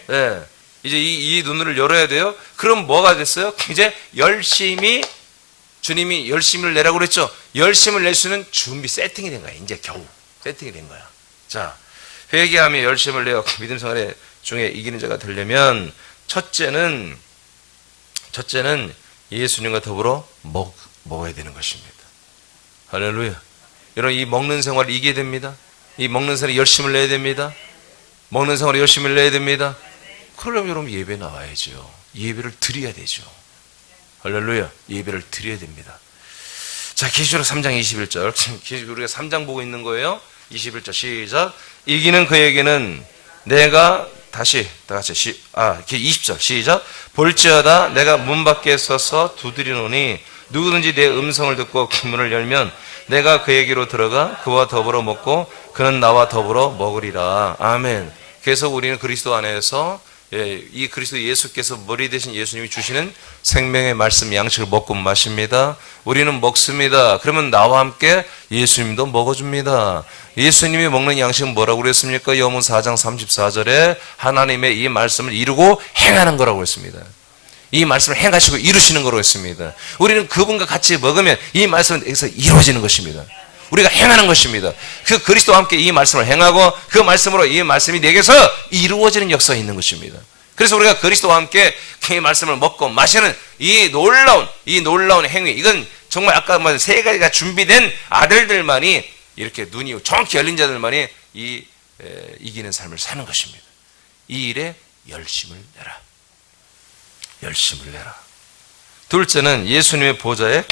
네. 이제 이 눈을 열어야 돼요. 그럼 뭐가 됐어요? 이제 열심히, 주님이 열심을 내라고 그랬죠? 열심을 낼 수 있는 준비, 세팅이 된 거야. 이제 겨우 세팅이 된 거야. 자, 회개하며 열심을 내어 믿음 생활 중에 이기는 자가 되려면, 첫째는 예수님과 더불어 먹어야 되는 것입니다. 할렐루야. 여러분, 이 먹는 생활을 이겨야 됩니다. 이 먹는 생활에 열심을 내야 됩니다. 먹는 생활에 열심을 내야 됩니다. 그러려면 여러분 예배 나와야죠. 예배를 드려야 되죠. 할렐루야. 예배를 드려야 됩니다. 자, 계시록 3장 21절. 우리가 3장 보고 있는 거예요. 21절 시작. 이기는 그에게는 내가 다시 다 같이 20절 시작. 볼지어다 내가 문 밖에 서서 두드리노니 누구든지 내 음성을 듣고 그 문을 열면 내가 그에게로 들어가 그와 더불어 먹고 그는 나와 더불어 먹으리라. 아멘. 그래서 우리는 그리스도 안에서 이 그리스도 예수께서 머리 대신 예수님이 주시는 생명의 말씀 양식을 먹고 마십니다. 우리는 먹습니다. 그러면 나와 함께 예수님도 먹어줍니다. 예수님이 먹는 양식은 뭐라고 그랬습니까? 요한복음 4장 34절에 하나님의 이 말씀을 이루고 행하는 거라고 했습니다. 이 말씀을 행하시고 이루시는 거라고 했습니다. 우리는 그분과 같이 먹으면 이 말씀은 여기서 이루어지는 것입니다. 우리가 행하는 것입니다. 그 그리스도와 함께 이 말씀을 행하고 그 말씀으로 이 말씀이 내게서 이루어지는 역사가 있는 것입니다. 그래서 우리가 그리스도와 함께 이 말씀을 먹고 마시는 이 놀라운 행위, 이건 정말 아까 말한 세 가지가 준비된 아들들만이, 이렇게 눈이 정확히 열린 자들만이 이기는 삶을 사는 것입니다. 이 일에 열심을 내라. 열심을 내라. 둘째는 예수님의 보좌에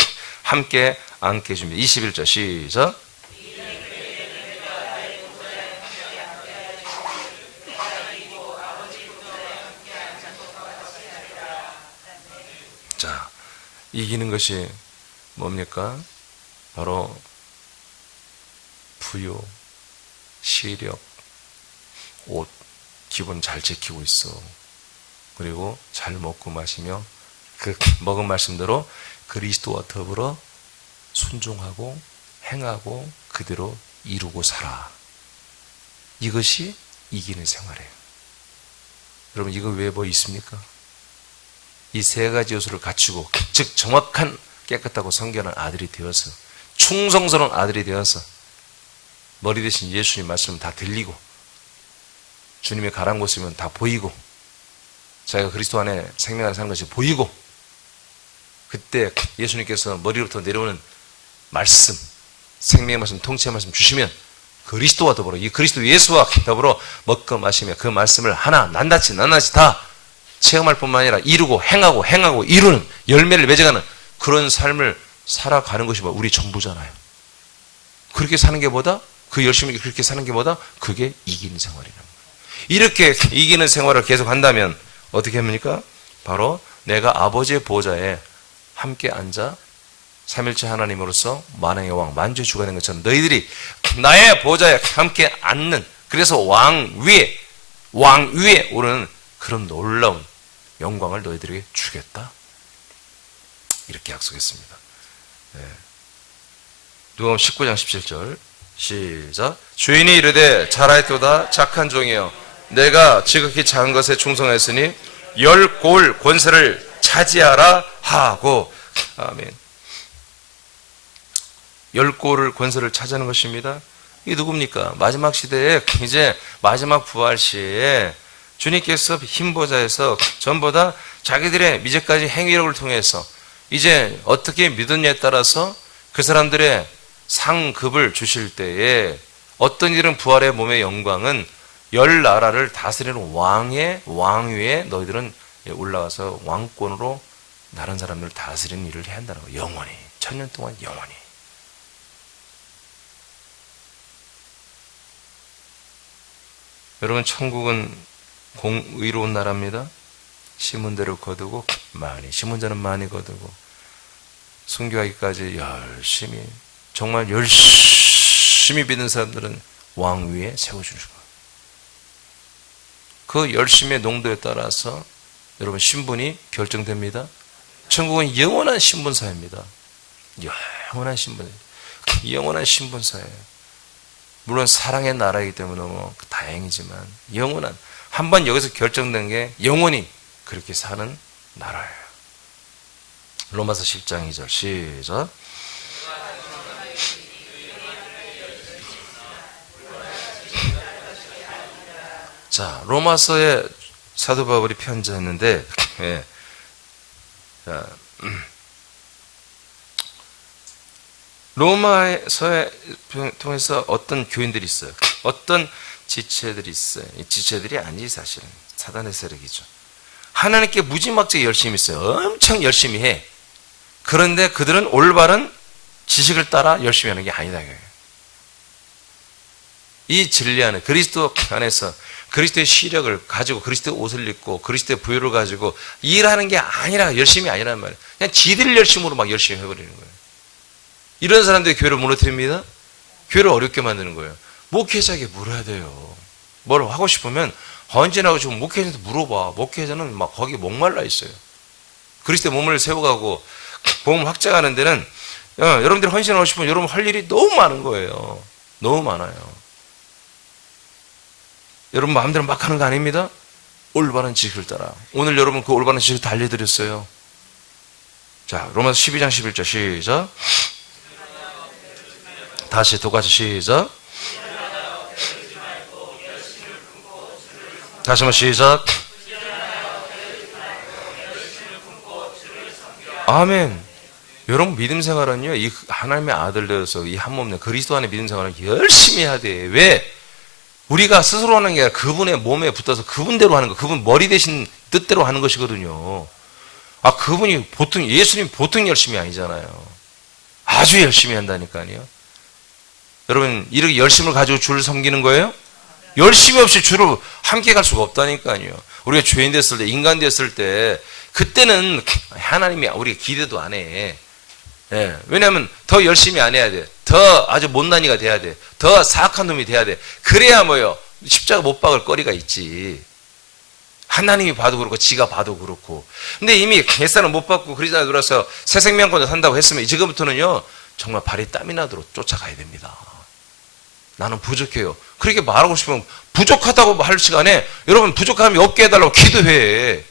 함께 앉게 해줍니다. 21절 시작. 자, 이기는 것이 뭡니까? 바로 부유, 시력, 옷, 기본 잘 지키고 있어. 그리고 잘 먹고 마시며 그 먹은 말씀대로 그리스도와 더불어 순종하고 행하고 그대로 이루고 살아. 이것이 이기는 생활이에요. 여러분, 이거 왜 뭐 있습니까? 이 세 가지 요소를 갖추고, 즉 정확한 깨끗하고 성결한 아들이 되어서, 충성스러운 아들이 되어서 머리 대신 예수님 말씀은 다 들리고 주님의 가란 곳이면 다 보이고 자기가 그리스도 안에 생명 안에 사는 것이 보이고, 그때 예수님께서 머리로부터 내려오는 말씀, 생명의 말씀, 통치의 말씀 주시면 그리스도와 더불어, 이 그리스도 예수와 더불어 먹고 마시며 그 말씀을 하나 낱낱이 다 체험할 뿐만 아니라 이루고 행하고 이루는, 열매를 맺어가는 그런 삶을 살아가는 것이 우리 전부잖아요. 그렇게 사는 게 뭐다? 그 열심히 그렇게 사는 게 뭐다? 그게 이기는 생활이라는 거예요. 이렇게 이기는 생활을 계속 한다면 어떻게 합니까? 바로 내가 아버지의 보좌에 함께 앉아 삼일체 하나님으로서 만왕의 왕, 만주의 주가 된 것처럼 너희들이 나의 보좌에 함께 앉는, 그래서 왕 위에 오르는 그런 놀라운 영광을 너희들에게 주겠다. 이렇게 약속했습니다. 네. 누가복음 19장 17절 시작. 주인이 이르되 잘하였도다 착한 종이여, 내가 지극히 작은 것에 충성하였으니 10골 권세를 차지하라 하고. 아멘. 10골을 권세를 차지하는 것입니다. 이게 누굽니까? 마지막 시대에, 이제 마지막 부활 시에 주님께서 흰보좌에서 전부 다 자기들의 미제까지 행위력을 통해서 이제 어떻게 믿느냐에 따라서 그 사람들의 상급을 주실 때에, 어떤 일은 부활의 몸의 영광은 10나라를 다스리는 왕 위에 너희들은 올라가서 왕권으로 다른 사람들을 다스리는 일을 해야 한다는 거예요. 영원히, 1000년 동안 영원히. 여러분, 천국은 공의로운 나라입니다. 심은 대로 거두고 많이 심은 자는 많이 거두고 순교하기까지 열심히 정말 열심히 믿는 사람들은 왕 위에 세워주는 거예요. 그 열심의 농도에 따라서 여러분 신분이 결정됩니다. 천국은 영원한 신분사입니다. 영원한 신분, 영원한 신분사예요. 물론 사랑의 나라이기 때문에 너무 다행이지만 영원한 한번 여기서 결정된 게 영원히 그렇게 사는 나라예요. 로마서 10장 2절 시작. 자, 로마서에 사도 바울이 편지했는데 예. 자, 로마서에 통해서 어떤 교인들이 있어요. 어떤 지체들이 있어요. 이 지체들이 아니지 사실은 사단의 세력이죠. 하나님께 무지막지하게 열심히 있어요. 엄청 열심히 해. 그런데 그들은 올바른 지식을 따라 열심히 하는 게 아니다. 이 진리 안에 그리스도 안에서 그리스도의 시력을 가지고 그리스도의 옷을 입고 그리스도의 부여를 가지고 일하는 게 아니라 열심히 아니란 말이에요. 그냥 지들 열심으로 막 열심히 해버리는 거예요. 이런 사람들이 교회를 무너뜨립니다. 교회를 어렵게 만드는 거예요. 목회자에게 물어야 돼요. 뭘 하고 싶으면 헌신하고 싶으면 목회자한테 물어봐. 목회자는 막 거기 목말라 있어요. 그리스도의 몸을 세워가고 복음을 확장하는 데는 여러분들이 헌신하고 싶으면 여러분 할 일이 너무 많은 거예요. 너무 많아요. 여러분 마음대로 막 하는 거 아닙니다. 올바른 지식을 따라. 오늘 여러분 그 올바른 지식을 다 알려드렸어요. 자, 로마서 12장 11절 시작. 다시 똑같이 시작. 다시 한번 시작. 아멘. 여러분 믿음 생활은요, 이 하나님의 아들들로서 이 한 몸 그리스도 안에 믿음 생활은 열심히 해야 돼. 왜? 우리가 스스로 하는 게 아니라 그분의 몸에 붙어서 그분대로 하는 거, 그분 머리 대신 뜻대로 하는 것이거든요. 아, 그분이 보통, 예수님 보통 열심히 아니잖아요. 아주 열심히 한다니까요. 여러분, 이렇게 열심을 가지고 주를 섬기는 거예요? 열심히 없이 주를 함께 갈 수가 없다니까요. 우리가 죄인 됐을 때, 인간 됐을 때, 그때는 하나님이 우리가 기대도 안 해. 예, 왜냐하면 더 열심히 안 해야 돼. 더 아주 못난이가 돼야 돼. 더 사악한 놈이 돼야 돼. 그래야 뭐요? 십자가 못 박을 거리가 있지. 하나님이 봐도 그렇고 지가 봐도 그렇고. 근데 이미 옛사람 못 받고 그리스도에 들어서 새 생명권을 산다고 했으면 지금부터는요 정말 발이 땀이 나도록 쫓아가야 됩니다. 나는 부족해요. 그렇게 말하고 싶으면 부족하다고 할 시간에 여러분 부족함이 없게 해달라고 기도해.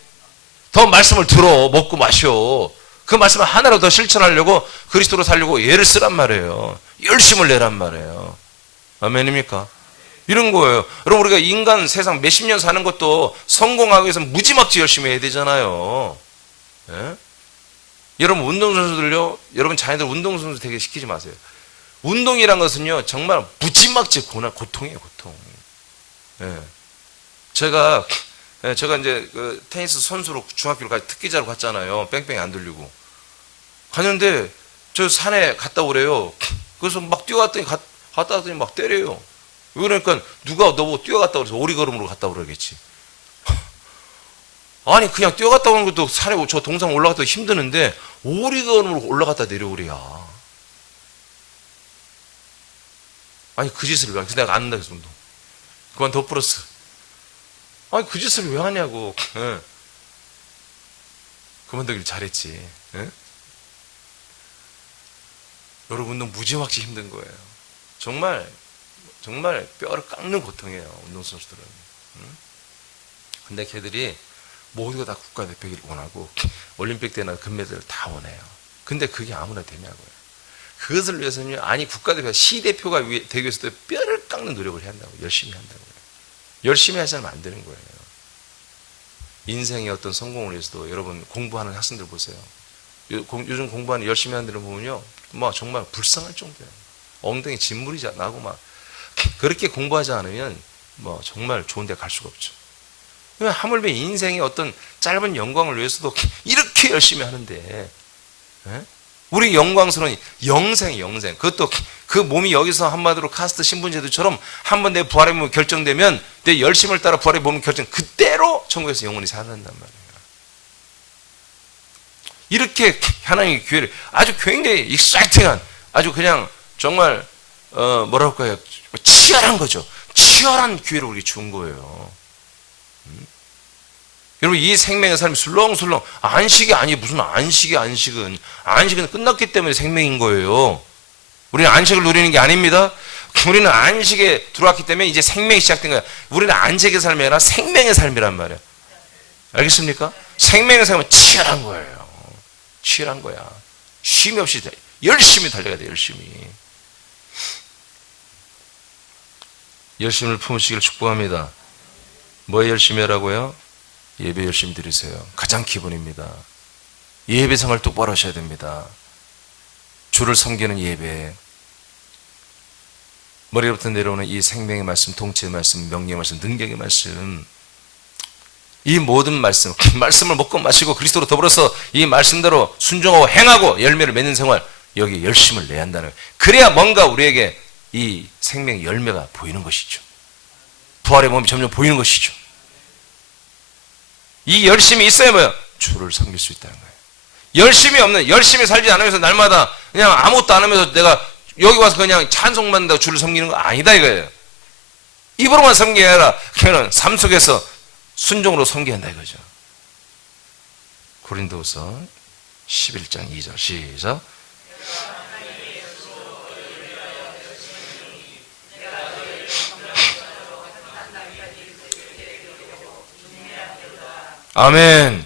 더 말씀을 들어. 먹고 마셔. 그 말씀을 하나로 더 실천하려고 그리스도로 살려고 애를 쓰란 말이에요. 열심을 내란 말이에요. 아멘입니까? 이런 거예요. 여러분 우리가 인간 세상 몇십 년 사는 것도 성공하기 위해서 무지막지 열심히 해야 되잖아요. 예? 여러분 운동선수들요. 여러분 자녀들 운동선수 되게 시키지 마세요. 운동이란 것은요 정말 무지막지 고통이에요. 고통. 예. 제가 이제 그 테니스 선수로 중학교를 특기자로 갔잖아요. 뺑뺑이 안 돌리고. 갔는데 저 산에 갔다 오래요. 그래서 막 뛰어갔더니 갔다 왔더니 막 때려요. 그러니까 누가 너보고 뛰어갔다 그래서 오리걸음으로 갔다 오라겠지. 아니 그냥 뛰어갔다 오는 것도 산에 저 동상 올라갔다 힘드는데 오리걸음으로 올라갔다 내려오래야. 아니 그 짓을 왜 하냐. 내가 안 한다 그래서 운동. 그만 더 풀었어. 아니 그 짓을 왜 하냐고. 예. 그만두길 잘했지. 예? 여러분 운동 무지막지 힘든 거예요. 정말 뼈를 깎는 고통이에요. 운동선수들은. 응? 근데 걔들이 모두가 다 국가대표를 원하고 올림픽 때나 금메달을 다 원해요. 근데 그게 아무나 되냐고요. 그것을 위해서는 아니 국가대표 시대표가 되기 위해서도 뼈를 깎는 노력을 해야 한다고. 열심히 한다고요. 열심히 하지 않으면 안 되는 거예요. 인생의 어떤 성공을 위해서도 여러분 공부하는 학생들 보세요. 요즘 공부하는 열심히 하는 데를 보면요. 막 정말 불쌍할 정도예요. 엉덩이 진물이 나고 막 그렇게 공부하지 않으면 뭐 정말 좋은 데 갈 수가 없죠. 하물며 인생의 어떤 짧은 영광을 위해서도 이렇게 열심히 하는데 에? 우리 영광스러운 영생. 그것도 그 몸이 여기서 한마디로 카스트 신분제도처럼 한번 내 부활의 몸이 결정되면 내 열심을 따라 부활의 몸이 결정, 그때로 천국에서 영원히 살아난단 말이에요. 이렇게 하나님의 기회를 아주 굉장히 익사이팅한, 아주 그냥 정말 뭐랄 까요, 치열한 거죠. 치열한 기회를 우리에게 준 거예요. 여러분, 이 생명의 삶이 술렁술렁, 안식이 아니, 무슨 안식은 끝났기 때문에 생명인 거예요. 우리는 안식을 누리는 게 아닙니다. 우리는 안식에 들어왔기 때문에 이제 생명이 시작된 거야. 우리는 안식의 삶이 아니라 생명의 삶이란 말이야. 알겠습니까? 생명의 삶은 치열한 거예요. 치열한 거야. 쉼이 없이 열심히 달려가야 돼. 열심을 품으시기를 축복합니다. 뭐에 열심히 하라고요? 예배 열심히 드리세요. 가장 기본입니다. 예배 생활 똑바로 하셔야 됩니다. 주를 섬기는 예배, 머리로부터 내려오는 이 생명의 말씀, 통치의 말씀, 명령의 말씀, 능력의 말씀, 이 모든 말씀을 먹고 마시고 그리스도로 더불어서 이 말씀대로 순종하고 행하고 열매를 맺는 생활, 여기 열심을 내야 한다는 거예요. 그래야 뭔가 우리에게 이 생명의 열매가 보이는 것이죠. 부활의 몸이 점점 보이는 것이죠. 이 열심이 있어야 뭐야? 주를 섬길 수 있다는 거예요. 열심히 살지 않으면서 날마다 그냥 아무것도 안 하면서 내가 여기 와서 그냥 찬송만 한다고 주를 섬기는 거 아니다 이거예요. 입으로만 섬기게 아니라 그냥 삶 속에서 순종으로 섬겨야 한다 이거죠. 고린도후서 11장 2절 시작. 아멘.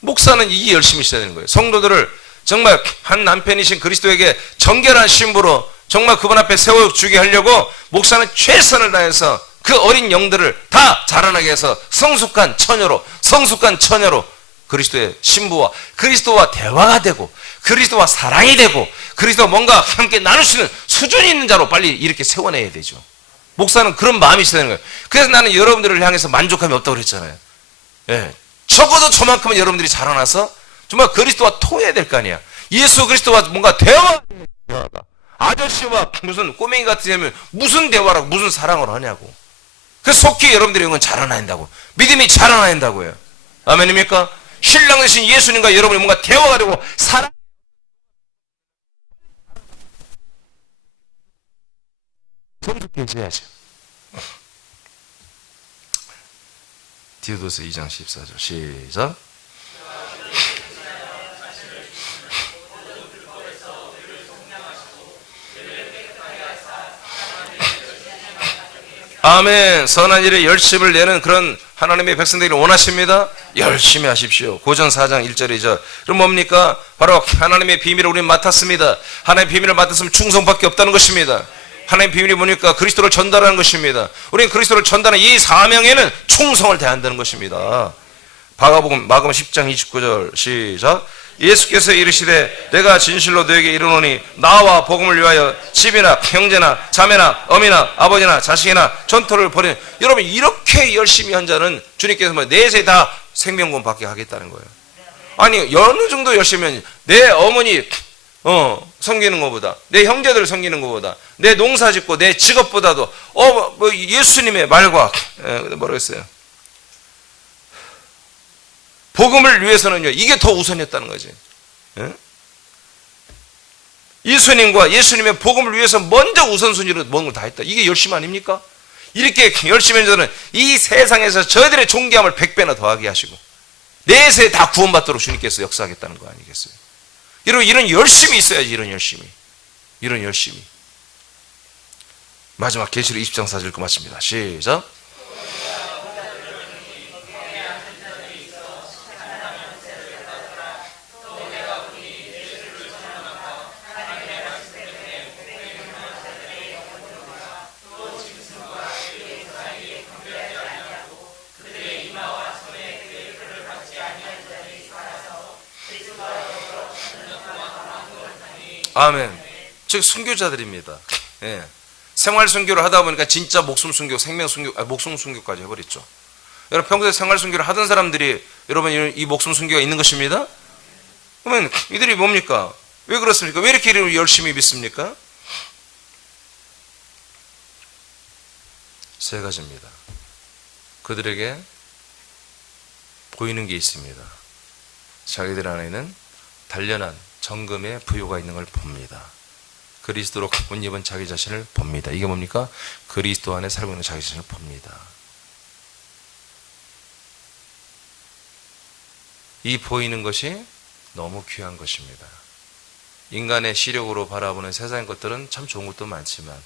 목사는 이게 열심히 있어야 되는 거예요. 성도들을 정말 한 남편이신 그리스도에게 정결한 신부로 정말 그분 앞에 세워주게 하려고 목사는 최선을 다해서 그 어린 영들을 다 자라나게 해서 성숙한 처녀로 그리스도의 신부와 그리스도와 대화가 되고 그리스도와 사랑이 되고 그리스도와 뭔가 함께 나눌 수 있는 수준이 있는 자로 빨리 이렇게 세워내야 되죠. 목사는 그런 마음이 있어야 되는 거예요. 그래서 나는 여러분들을 향해서 만족함이 없다고 그랬잖아요. 예. 적어도 저만큼은 여러분들이 자라나서 정말 그리스도와 통해야 될 거 아니야. 예수 그리스도와 뭔가 대화가, 아저씨와 무슨 꼬맹이 같으면 무슨 대화라고 무슨 사랑을 하냐고. 그래서 속히 여러분들이 이건 자라나야 한다고. 믿음이 자라나야 한다고요. 아멘입니까? 신랑 되신 예수님과 여러분이 뭔가 대화가 되고 사랑, 성숙해져야죠. 디도서 2장 14절 시작. 아멘. 선한 일에 열심을 내는 그런 하나님의 백성들이 원하십니다. 열심히 하십시오. 고전 4장 1절이죠. 그럼 뭡니까? 바로 하나님의 비밀을 우리는 맡았습니다. 하나님의 비밀을 맡았으면 충성밖에 없다는 것입니다. 하나님의 비밀이 뭐니까? 그리스도를 전달하는 것입니다. 우리는 그리스도를 전달하는 이 사명에는 충성을 다한다는 것입니다. 마가복음 10장 29절 시작. 예수께서 이르시되 내가 진실로 너에게 이르노니 나와 복음을 위하여 집이나 형제나 자매나 어미나 아버지나 자식이나 전토를 벌이는, 여러분 이렇게 열심히 한 자는 주님께서 내세 다 생명권 받게 하겠다는 거예요. 아니 어느 정도 열심히 하니 내 어머니 섬기는 것보다, 내 형제들을 섬기는 것보다, 내 농사 짓고 내 직업보다도 예수님의 말과 뭐라고 했어요? 복음을 위해서는요, 이게 더 우선이었다는 거지. 예수님과 예수님의 복음을 위해서 먼저 우선순위로 모든 걸 다 했다. 이게 열심 아닙니까? 이렇게 열심히 한 자는 이 세상에서 저희들의 존귀함을 100배나 더하게 하시고 내세 다 구원받도록 주님께서 역사하겠다는 거 아니겠어요? 여러분 이런 열심이 있어야지. 이런 열심이. 마지막 계시록 20장 4절 읽고 마칩니다. 시작. 아멘. 즉 순교자들입니다. 예. 생활 순교를 하다 보니까 진짜 목숨 순교, 생명 순교, 목숨 순교까지 해버렸죠. 여러분 평소에 생활 순교를 하던 사람들이 여러분 이 목숨 순교가 있는 것입니다. 그러면 이들이 뭡니까? 왜 그렇습니까? 왜 이렇게 열심히 믿습니까? 세 가지입니다. 그들에게 보이는 게 있습니다. 자기들 안에는 단련한 정금의 부요가 있는 걸 봅니다. 그리스도로 옷 입은 자기 자신을 봅니다. 이게 뭡니까? 그리스도 안에 살고 있는 자기 자신을 봅니다. 이 보이는 것이 너무 귀한 것입니다. 인간의 시력으로 바라보는 세상의 것들은 참 좋은 것도 많지만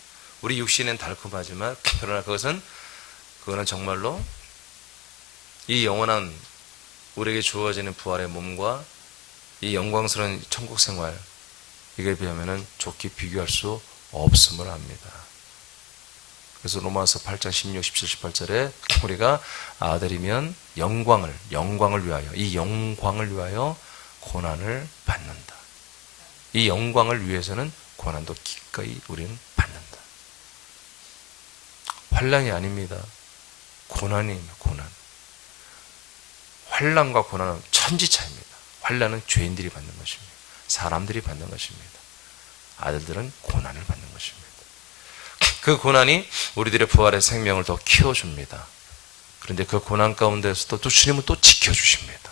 우리 육신은 달콤하지만 그러나 그거는 정말로 이 영원한 우리에게 주어지는 부활의 몸과 이 영광스러운 천국 생활, 이게 비하면은 좋게 비교할 수 없음을 압니다. 그래서 로마서 8장 16, 17, 18절에 우리가 아들이면 영광을 위하여, 이 영광을 위하여 고난을 받는다. 이 영광을 위해서는 고난도 기꺼이 우리는 받는다. 환난이 아닙니다. 고난이에요. 고난. 환난과 고난은 천지차입니다. 환난은 죄인들이 받는 것입니다. 사람들이 받는 것입니다. 아들들은 고난을 받는 것입니다. 그 고난이 우리들의 부활의 생명을 더 키워줍니다. 그런데 그 고난 가운데서도 또 주님은 또 지켜주십니다.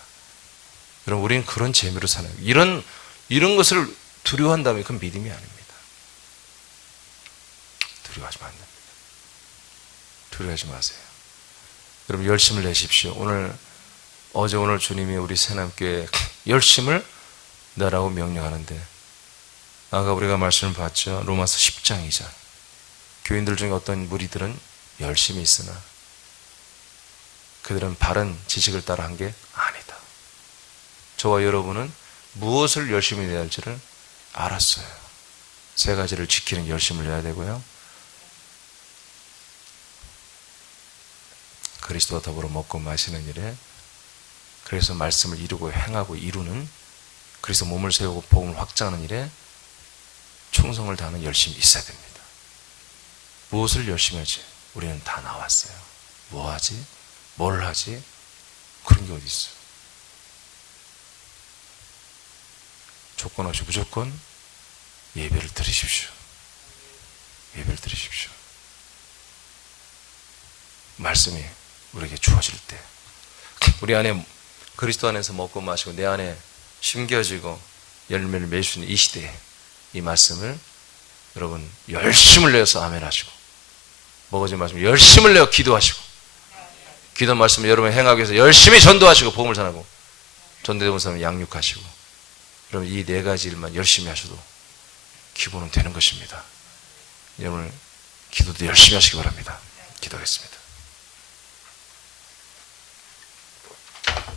여러분, 우리는 그런 재미로 사는 거예요. 이런 것을 두려워한다면 그건 믿음이 아닙니다. 두려워하시면 안 됩니다. 두려워하지 마세요. 여러분, 열심을 내십시오. 어제 오늘 주님이 우리 새남교회 열심을 내라고 명령하는데, 아까 우리가 말씀을 봤죠. 로마서 10장 2절. 교인들 중에 어떤 무리들은 열심히 있으나 그들은 바른 지식을 따라 한 게 아니다. 저와 여러분은 무엇을 열심히 내야 할지를 알았어요. 세 가지를 지키는 열심을 내야 되고요. 그리스도와 더불어 먹고 마시는 일에, 그래서 말씀을 이루고 행하고 이루는, 그래서 몸을 세우고 복음을 확장하는 일에 충성을 다하는 열심이 있어야 됩니다. 무엇을 열심히 하지? 우리는 다 나왔어요. 뭐 하지? 뭘 하지? 그런 게 어디 있어요? 조건 없이 무조건 예배를 드리십시오. 예배를 드리십시오. 말씀이 우리에게 주어질 때, 우리 안에 그리스도 안에서 먹고 마시고 내 안에 심겨지고 열매를 맺을 수 있는 이 시대에 이 말씀을 여러분 열심을 내어서 아멘 하시고, 먹어진 말씀 열심을 내어 기도하시고, 기도 말씀을 여러분 행하기 위해서 열심히 전도하시고, 복음을 전하고, 전도되는 사람을 양육하시고, 여러분 이 네 가지 일만 열심히 하셔도 기본은 되는 것입니다. 여러분 기도도 열심히 하시기 바랍니다. 기도하겠습니다.